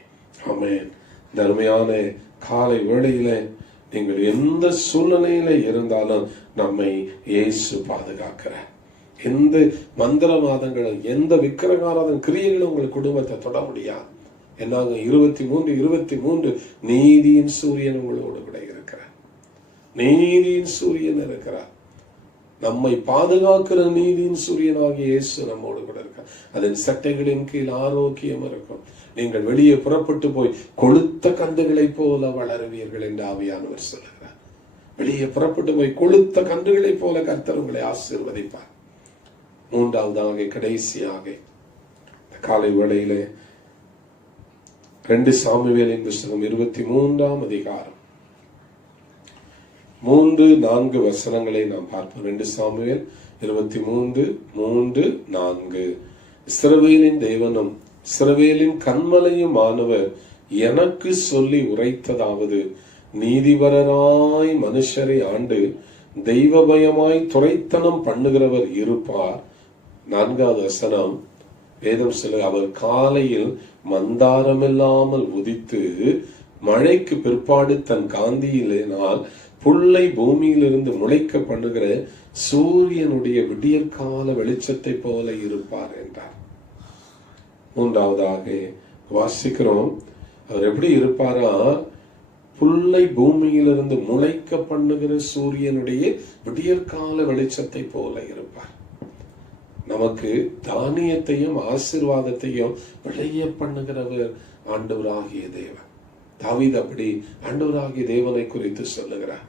ஆமென். தர்மையான காலை வேளையில நீங்கள் எந்த சூழ்நிலையில இருந்தாலும் நம்மை இயேசு பாதுகாக்கிறார். எந்த மந்திரவாதங்களும் எந்த விக்கிரகாராதன் கிரியைகளும் உங்கள் குடும்பத்தை தொட முடியாது. என்னாக 23:23 நீதியின் சூரியன் உங்களோடு கூட இருக்கிறார். நீதியின் சூரியன் இருக்கிறார். நம்மை பாதுகாக்கிற நீதியின் சூரியனாகிய இயேசு நம்மோடு கூட இருக்கார். அதன் சட்டைகளின் கீழ் ஆரோக்கியம் இருக்கும். நீங்கள் வெளியே புறப்பட்டு போய் கொழுத்த கன்றுகளை போல வளருவீர்கள் என்று ஆவியானவர் சொல்லுகிறார். வெளியே புறப்பட்டு போய் கொழுத்த கன்றுகளை போல கர்த்தர் உங்களை ஆசீர்வதிப்பார். மூன்றாவதாக, கடைசியாக காலை வேளையிலே 2 சாமுவேலின் புத்தகம் 23ஆம் அதிகாரம் 3-4 வசனங்களை நாம் பார்ப்போம். 2 சாமுவேல் 23:3-4. இஸ்ரவேலின் தேவனும் இஸ்ரவேலின் கன்மலையும் ஆனவர் எனக்கு சொல்லி உரைத்ததாவது, நீதிபரராய் மனுஷரை ஆண்டு தெய்வ பயமாய் துரைத்தனம் பண்ணுகிறவர் இருப்பார். 4வது வசனம் வேதம் சொல்ல, அவர் காலையில் மந்தாரமில்லாமல் உதித்து மழைக்கு பிற்பாடு தன் காந்தியினால் புல்லை பூமியிலிருந்து முளைக்க பண்ணுகிற சூரியனுடைய விடியற்கால வெளிச்சத்தை போல இருப்பார் என்றார். 3வதாக வாசிக்கிறோம், அவர் எப்படி இருப்பாரா? புல்லை பூமியிலிருந்து முளைக்க பண்ணுகிற சூரியனுடைய விடியற்கால வெளிச்சத்தை போல இருப்பார். நமக்கு தானியத்தையும் ஆசீர்வாதத்தையும் விளைய பண்ணுகிறவர் ஆண்டவராகிய தேவன். தாவீது அப்படி ஆண்டவராகிய தேவனை குறித்து சொல்லுகிறார்.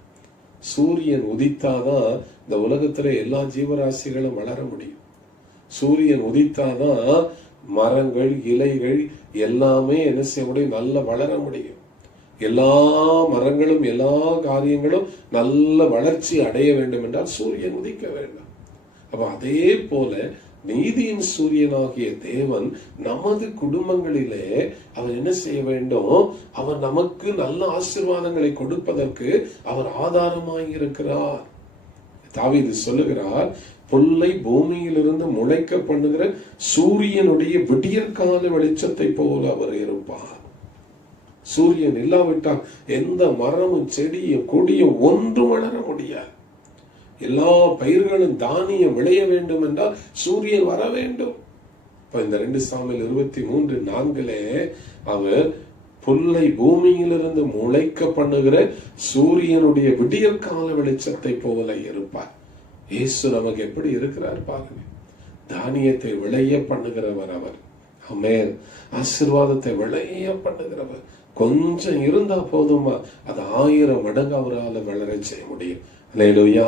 சூரியன் உதித்தாதான் இந்த உலகத்துல எல்லா ஜீவராசிகளும் வளர முடியும். சூரியன் உதித்தாதான் மரங்கள், இலைகள் எல்லாமே என்ன செய்ய முடியும்? நல்ல வளர முடியும். எல்லா மரங்களும் எல்லா காரியங்களும் நல்ல வளர்ச்சி அடைய வேண்டும் என்றால் சூரியன் உதிக்க வேண்டும். அப்ப அதே போல நீதியின் சூரியனாகிய தேவன் நமது குடும்பங்களிலே அவர் என்ன செய்ய வேண்டும்? அவர் நமக்கு நல்ல ஆசீர்வாதங்களை கொடுப்பதற்கு அவர் ஆதாரமாய் இருக்கிறார். தாவீது சொல்லுகிறார், புல்லை பூமியிலிருந்து முளைக்க பண்ணுகிற சூரியனுடைய விடியற்கால வெளிச்சத்தை போல அவர் இருப்பார். சூரியன் இல்லாவிட்டால் எந்த மரமும் செடியும் கொடியும் ஒன்றும் வளர முடியாது. எல்லா பயிர்களும் தானியம் விளைய வேண்டும் என்றால் சூரியன் வர வேண்டும். இந்த 2 சாமுவேல் 23:4 அவர் புல்லை பூமியிலிருந்து முளைக்க பண்ணுகிற சூரியனுடைய விடியற்கால வெளிச்சத்தை போல இருப்பார். இயேசு நமக்கு எப்படி இருக்கிறார் பாருங்க. தானியத்தை விளைய பண்ணுகிறவர் அவர். ஆமென். ஆசீர்வாதத்தை விளைய பண்ணுகிறவர். கொஞ்சம் இருந்தா போதுமா, அது 1000 மடங்கு அவரால் வளர செய்ய முடியும். அல்லேலூயா.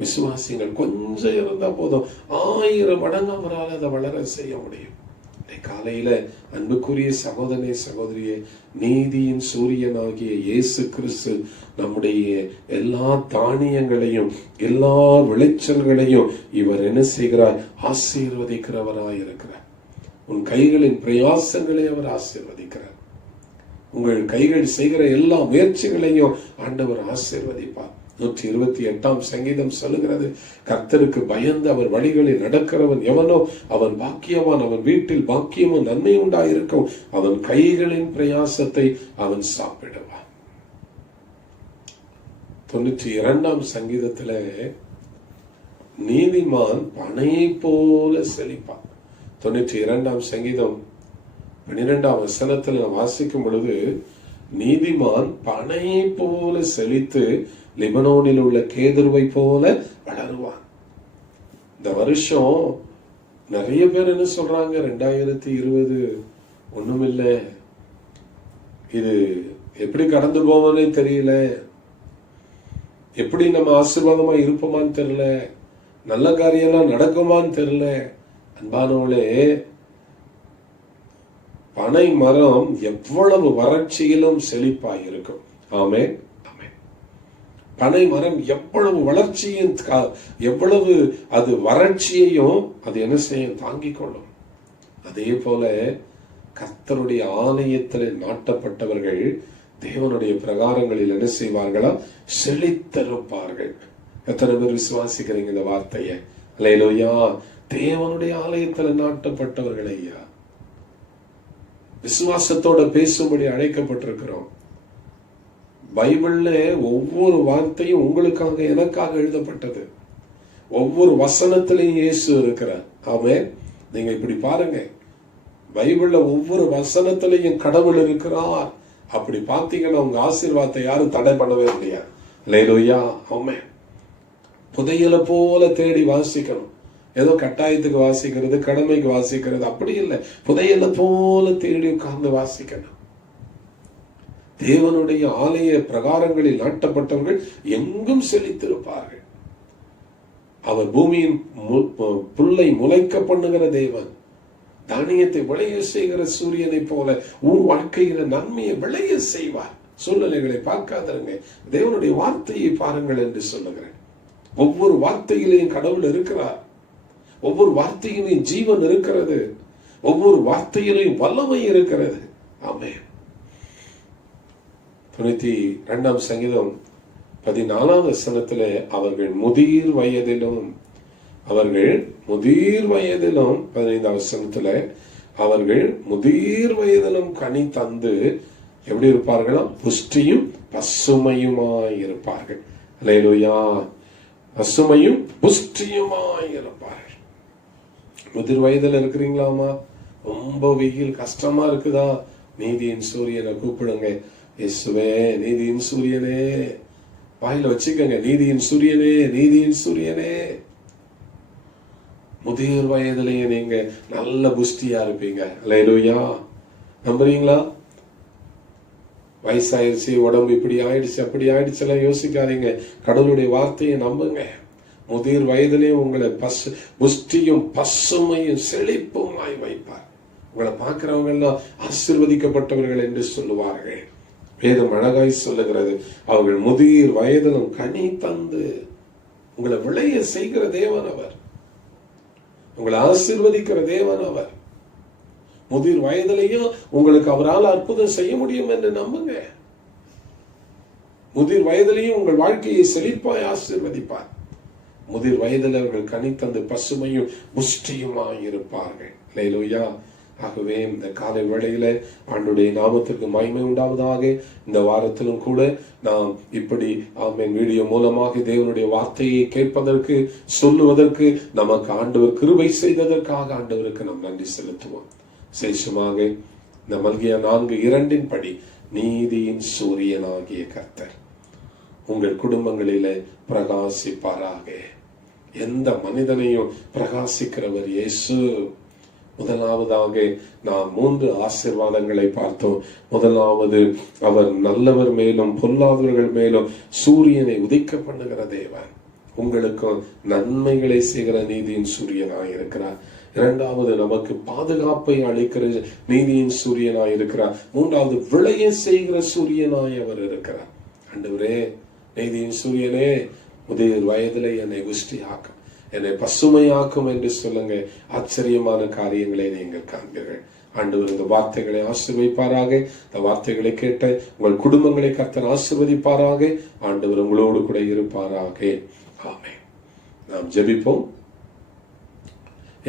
விசுவாசிகள் கொஞ்சம் இருந்தா போதும், 1000 மடங்கு அவரால் அதை வளர செய்ய முடியும். காலையில அன்புக்குரிய சகோதரனே சகோதரியே, நீதியின் சூரியனாகிய இயேசு கிறிஸ்து நம்முடைய எல்லா தானியங்களையும் எல்லா விளைச்சல்களையும் இவர் என்ன செய்கிறார்? ஆசீர்வதிக்கிறவராய் இருக்கிறார். உன் கைகளின் பிரயாசங்களை அவர் ஆசீர்வதிக்கிறார். உங்கள் கைகள் செய்கிற எல்லா முயற்சிகளையும் ஆண்டவர் ஆசீர்வதிப்பார். 128 சங்கீதம் சொல்லுகிறது, கர்த்தருக்கு பயந்து அவர் வழிகளில் நடக்கிறவன் எவனோ அவன் பாக்கியவான், அவன் வீட்டில் பாக்கியமும் நன்மை உண்டாயிருக்கும், அவன் கைகளின் பிரயாசத்தை அவன் சாப்பிடுவான். 92 சங்கீதத்துல நீதிமான் பனையை போல செழிப்பான். 92 சங்கீதம் 12 வசனத்துல வாசிக்கும் பொழுது, நீதிமான் பனையை போல செழித்து லிபனோனில் உள்ள கேதுருவை போல வளருவான். இந்த வருஷம் நிறைய பேர் என்ன சொல்றாங்க, 2020 ஒண்ணுமில்ல, இது எப்படி கடந்து போவோன்னே தெரியல, எப்படி நம்ம ஆசீர்வாதமா இருப்போமான்னு தெரியல, நல்ல காரியம்லாம் நடக்குமான்னு தெரியல. அன்பானவளே, பனை மரம் எவ்வளவு வறட்சியிலும் செழிப்பாய் இருக்கும். ஆமென். பனை மரம் எவ்வளவு வளர்ச்சியும் எவ்வளவு அது வறட்சியையும் அது என்ன செய்யும்? தாங்கிக் கொள்ளும். அதே போல கர்த்தருடைய ஆலயத்தில் நாட்டப்பட்டவர்கள் தேவனுடைய பிரகாரங்களில் என்ன செய்வார்களா? செழித்திருப்பார்கள். எத்தனை பேர் விசுவாசிக்கிறீங்க இந்த வார்த்தையை? அல்லேலூயா. தேவனுடைய ஆலயத்தில் நாட்டப்பட்டவர்கள் ஐயா, விசுவாசத்தோட பேசும்படி அழைக்கப்பட்டிருக்கிறோம். பைபிள்ல ஒவ்வொரு வார்த்தையும் உங்களுக்காக எனக்காக எழுதப்பட்டது. ஒவ்வொரு வசனத்திலையும் இயேசு இருக்கிறார். ஆமென். நீங்க இப்படி பாருங்க, பைபிள்ல ஒவ்வொரு வசனத்திலையும் கடவுள் இருக்கிறார். அப்படி பார்த்தீங்கன்னா உங்க ஆசீர்வாதத்தை யாரும் தடை பண்ணவே இல்லையா? அல்லேலூயா. ஆமென். புதையல போல தேடி வாசிக்கணும். ஏதோ கட்டாயத்துக்கு வாசிக்கிறது, கடமைக்கு வாசிக்கிறது அப்படி இல்லை. புதையல போல தேடி உட்கார்ந்து வாசிக்கணும். தேவனுடைய ஆலய பிரகாரங்களில் நாட்டப்பட்டவர்கள் எங்கும் செழித்திருப்பார்கள். அவர் பூமியின் புல்லை முளைக்க பண்ணுகிற தேவன், தானியத்தை விளைய செய்கிற சூரியனை போல உன் வாழ்க்கையில நன்மையை விளைய செய்வார். சூழ்நிலைகளை பார்க்காதருங்க, தேவனுடைய வார்த்தையை பாருங்கள் என்று சொல்லுகிறேன். ஒவ்வொரு வார்த்தையிலையும் கடவுள் இருக்கிறார். ஒவ்வொரு வார்த்தையிலையும் ஜீவன் இருக்கிறது. ஒவ்வொரு வார்த்தையிலையும் வல்லமை இருக்கிறது. ஆமென். 92 சங்கீதம் 14 வசனத்துல அவர்கள் முதிர் வயதிலும் 15 வசனத்துல அவர்கள் முதிர் வயதிலும் கனி தந்து எப்படி இருப்பார்களாம்? புஷ்டியும் பசுமையுமாய் இருப்பார்கள். அல்லேலூயா. பசுமையும் புஷ்டியுமாய் இருப்பார்கள். முதிர் வயதுல இருக்கிறீங்களாமா? ரொம்ப வெயில் கஷ்டமா இருக்குதா? நீதியின் சூரியனை கூப்பிடுங்க. இயேசுவே, நீதியின் சூரியனே, வாயில வச்சுக்கங்க, நீதியின் சூரியனே, நீதியின் சூரியனே. முதிர் வயதிலேயே நீங்க நல்ல புஷ்டியா இருப்பீங்க. அல்லேலூயா. நம்புறீங்களா? வயசாயிருச்சு, உடம்பு இப்படி ஆயிடுச்சு அப்படி ஆயிடுச்சு எல்லாம் யோசிக்காதீங்க. கடவுளுடைய வார்த்தையை நம்புங்க. முதிர் வயதிலே உங்களை புஷ்டியும் பசுமையும் செழிப்புமாய் வைப்பார். உங்களை பார்க்கிறவங்க எல்லாம் ஆசீர்வதிக்கப்பட்டவர்கள் என்று சொல்லுவார்கள். வேதம் அழகாய் சொல்லுகிறது, அவர்கள் முதிர் வயதிலும் கனி தந்து உங்களை விளைய செய்கிற தேவன் அவர். உங்களை ஆசீர்வதிக்கிற தேவன் அவர். முதிர் வயதிலையும் உங்களுக்கு அவரால் அற்புதம் செய்ய முடியும் என்று நம்புங்க. முதிர் வயதிலையும் உங்கள் வாழ்க்கையை செழிப்பாய் ஆசீர்வதிப்பார். முதிர் வயதில் அவர்கள் கனி தந்து பசுமையும் புஷ்டியுமாய் இருப்பார்கள். அல்லேலூயா. ஆகவே இந்த காலை வேளையில ஆண்டுடைய நாமத்திற்கு மகிமை உண்டாவதாக. இந்த வாரத்திலும் கூட நாம் இப்படி ஆமென் வீடியோ மூலமாக தேவனுடைய வார்த்தையை கேட்பதற்கு சொல்லுவதற்கு நமக்கு ஆண்டவர் கிருபை செய்ததற்காக ஆண்டவருக்கு நாம் நன்றி செலுத்துவோம். விசேஷமாக இந்த மல்கியா 4:2 படி நீதியின் சூரியனாகிய கர்த்தர் உங்கள் குடும்பங்களிலே பிரகாசிப்பாராக. எந்த மனிதனையும் பிரகாசிக்கிறவர் இயேசு. முதலாவதாக நாம் 3 ஆசீர்வாதங்களை பார்த்தோம். முதலாவது, அவர் நல்லவர் மேலும் பொல்லாதவர்கள் மேலும் சூரியனை உதிக்க பண்ணுகிற தேவன். உங்களுக்கும் நன்மைகளை செய்கிற நீதியின் சூரியனாய் இருக்கிறார். இரண்டாவது, நமக்கு பாதுகாப்பை அளிக்கிற நீதியின் சூரியனாய் இருக்கிறார். மூன்றாவது, விளைய செய்கிற சூரியனாய் அவர் இருக்கிறார். ஆண்டவரே, நீதியின் சூரியனே, முதிர் வயதிலே என்னை புஷ்டியாக்கும், என்னை பசுமையாக்கும் என்று சொல்லுங்க. ஆச்சரியமான காரியங்களை நீங்கள் காண்பீர்கள். ஆண்டவர் இந்த வார்த்தைகளை ஆசீர்வதிப்பாராக. இந்த வார்த்தைகளை கேட்ட உங்கள் குடும்பங்களை கர்த்தர் ஆசீர்வதிப்பாராக. ஆண்டவர் உங்களோடு கூட இருப்பாராக. ஆமென். நாம் ஜெபிப்போம்.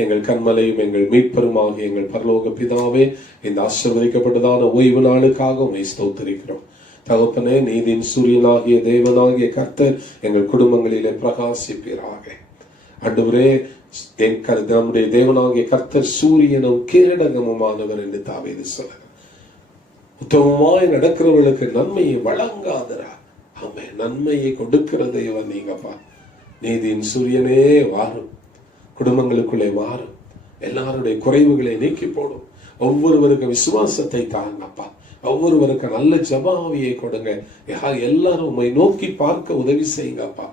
எங்கள் கண்மலையும் எங்கள் மீட்பருமாக எங்கள் பரலோக பிதாவே, இந்த ஆசீர்வதிக்கப்பட்டதான ஓய்வு நாளுக்காக உம்மை ஸ்தோத்திரிக்கிறோம். தகப்பனே, நீதியின் சூரியனாகிய தேவனாகிய கர்த்தர் எங்கள் குடும்பங்களிலே பிரகாசிப்பீராக. ஆண்டவரே, நம்முடைய தேவனாகிய கர்த்தர் சூரியனும் கேடகமுமானவர் என்று தாவீது சொல்றார். உத்தமமாய் நடக்கிறவர்களுக்கு நன்மையை வழங்காதரா. ஆமென். நன்மையை கொடுக்கிற தேவன் நீங்கப்பா. நீதியின் சூரியனே வாரும், குடும்பங்களுக்குள்ளே வாரும், எல்லாருடைய குறைவுகளை நீக்கி போடும். ஒவ்வொருவருக்கும் விசுவாசத்தை தாங்கப்பா. ஒவ்வொருவருக்கு நல்ல ஜபாவியை கொடுங்க. எல்லாரும் உம்மை நோக்கி பார்க்க உதவி செய்யுங்கப்பா.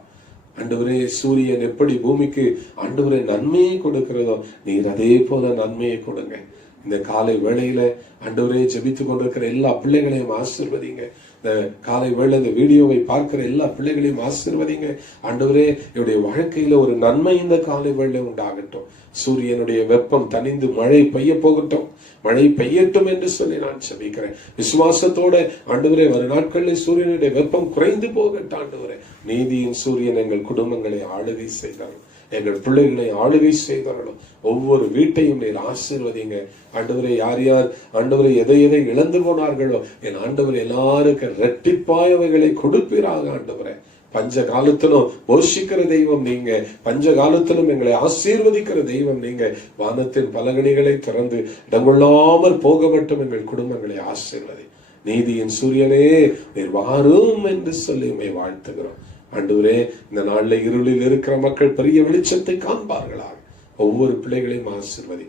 ஆண்டவரே, சூரியன் எப்படி பூமிக்கு ஆண்டவரே நன்மையை கொடுக்கிறதோ, நீர் அதே போல நன்மையை கொடுங்க. இந்த காலை வேளையில ஆண்டவரே ஜெபித்துக் கொண்டிருக்கிற எல்லா பிள்ளைகளையும் ஆசீர்வதிங்க. இந்த காலை வேளை இந்த வீடியோவை பார்க்கிற எல்லா பிள்ளைகளையும் ஆசீர்வதிங்க. ஆண்டவரே, என்னுடைய வாழ்க்கையில ஒரு நன்மை இந்த காலை வேளை உண்டாகட்டும். சூரியனுடைய வெப்பம் தணிந்து மழை பெய்ய போகட்டும். மழை பெய்யட்டும் என்று சொல்லி நான் ஜெபிக்கிறேன். விசுவாசத்தோட ஆண்டவரே, வரும் நாட்களில் சூரியனுடைய வெப்பம் குறைந்து போகட்டும். ஆண்டவரே, நீதியின் சூரியன் எங்கள் குடும்பங்களை ஆளுகை செய்தார்கள், எங்கள் பிள்ளைகளை ஆளுகை செய்தார்களும். ஒவ்வொரு வீட்டையும் நீர் ஆசீர்வதிங்க. ஆண்டவரே, யார் யார் ஆண்டவரை எதை எதை இழந்து போனார்களோ, என் ஆண்டவர் எல்லாருக்கும் இரட்டிப்பாயவைகளை கொடுப்பீராக. ஆண்டவரே, பஞ்ச காலத்திலும் போஷிக்கிற தெய்வம் நீங்க, பஞ்ச காலத்திலும் எங்களை ஆசீர்வதிக்கிற தெய்வம் நீங்க. வானத்தின் பலகணிகளை திறந்து இடங்கொள்ளாமல் போக மட்டும் எங்கள் குடும்பங்களை ஆசீர்வதி. நீதியின் சூரியனே நீர் வாரும் என்று சொல்லி உம்மை வாழ்த்துகிறோம். ஆண்டவரே, இந்த நாளில் இருளில் இருக்கிற மக்கள் பெரிய வெளிச்சத்தை காண்பார்களாக. ஒவ்வொரு பிள்ளைகளையும் ஆசீர்வதி.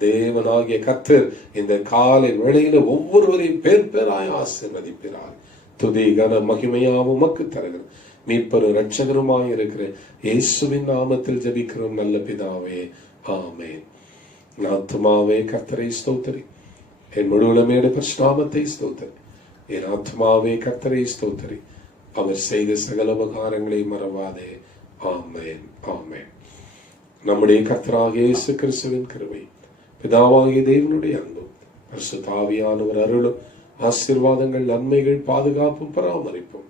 தேவனாகிய கர்த்தர் இந்த காலை வேளையில ஒவ்வொருவரையும் பேர் பேராய் ஆசீர்வதிப்பிறார். துதி கன மகிமையாவும் உமக்கு தருகிறோம். மீட்பரும் இரட்சகருமாய் இருக்கிற இயேசுவின் நாமத்தில் ஜெபிக்கிறோம் நல்ல பிதாவே, ஆமென். என் ஆத்துமாவே கர்த்தரை ஸ்தோத்திரி, என் முழுவலமேடு பரிசுநாமத்தை ஸ்தோத்திரி. என் ஆத்துமாவே கர்த்தரை ஸ்தோத்திரி, அவர் செய்த சகல உபகாரங்களை மறவாதே. ஆமென், ஆமென். நம்முடைய கர்த்தராகிய இயேசு கிறிஸ்துவின் கிருபை, பிதாவாகிய தேவனுடைய அன்பும், பரிசுத்த ஆவியானவர் அருளும், ஆசீர்வாதங்கள், நன்மைகள், பாதுகாப்பும் பராமரிப்பும்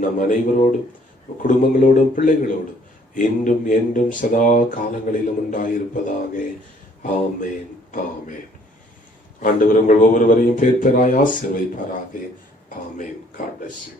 நம் அனைவரோடும், குடும்பங்களோடும், பிள்ளைகளோடும் இன்றும் என்றும் சதா காலங்களிலும் உண்டாயிருப்பதாக. ஆமென், ஆமென். ஆண்டவர் உங்கள் ஒவ்வொருவரையும் பேர் பேராய் ஆசீர்வதிப்பாராக. ஆமென். God bless you.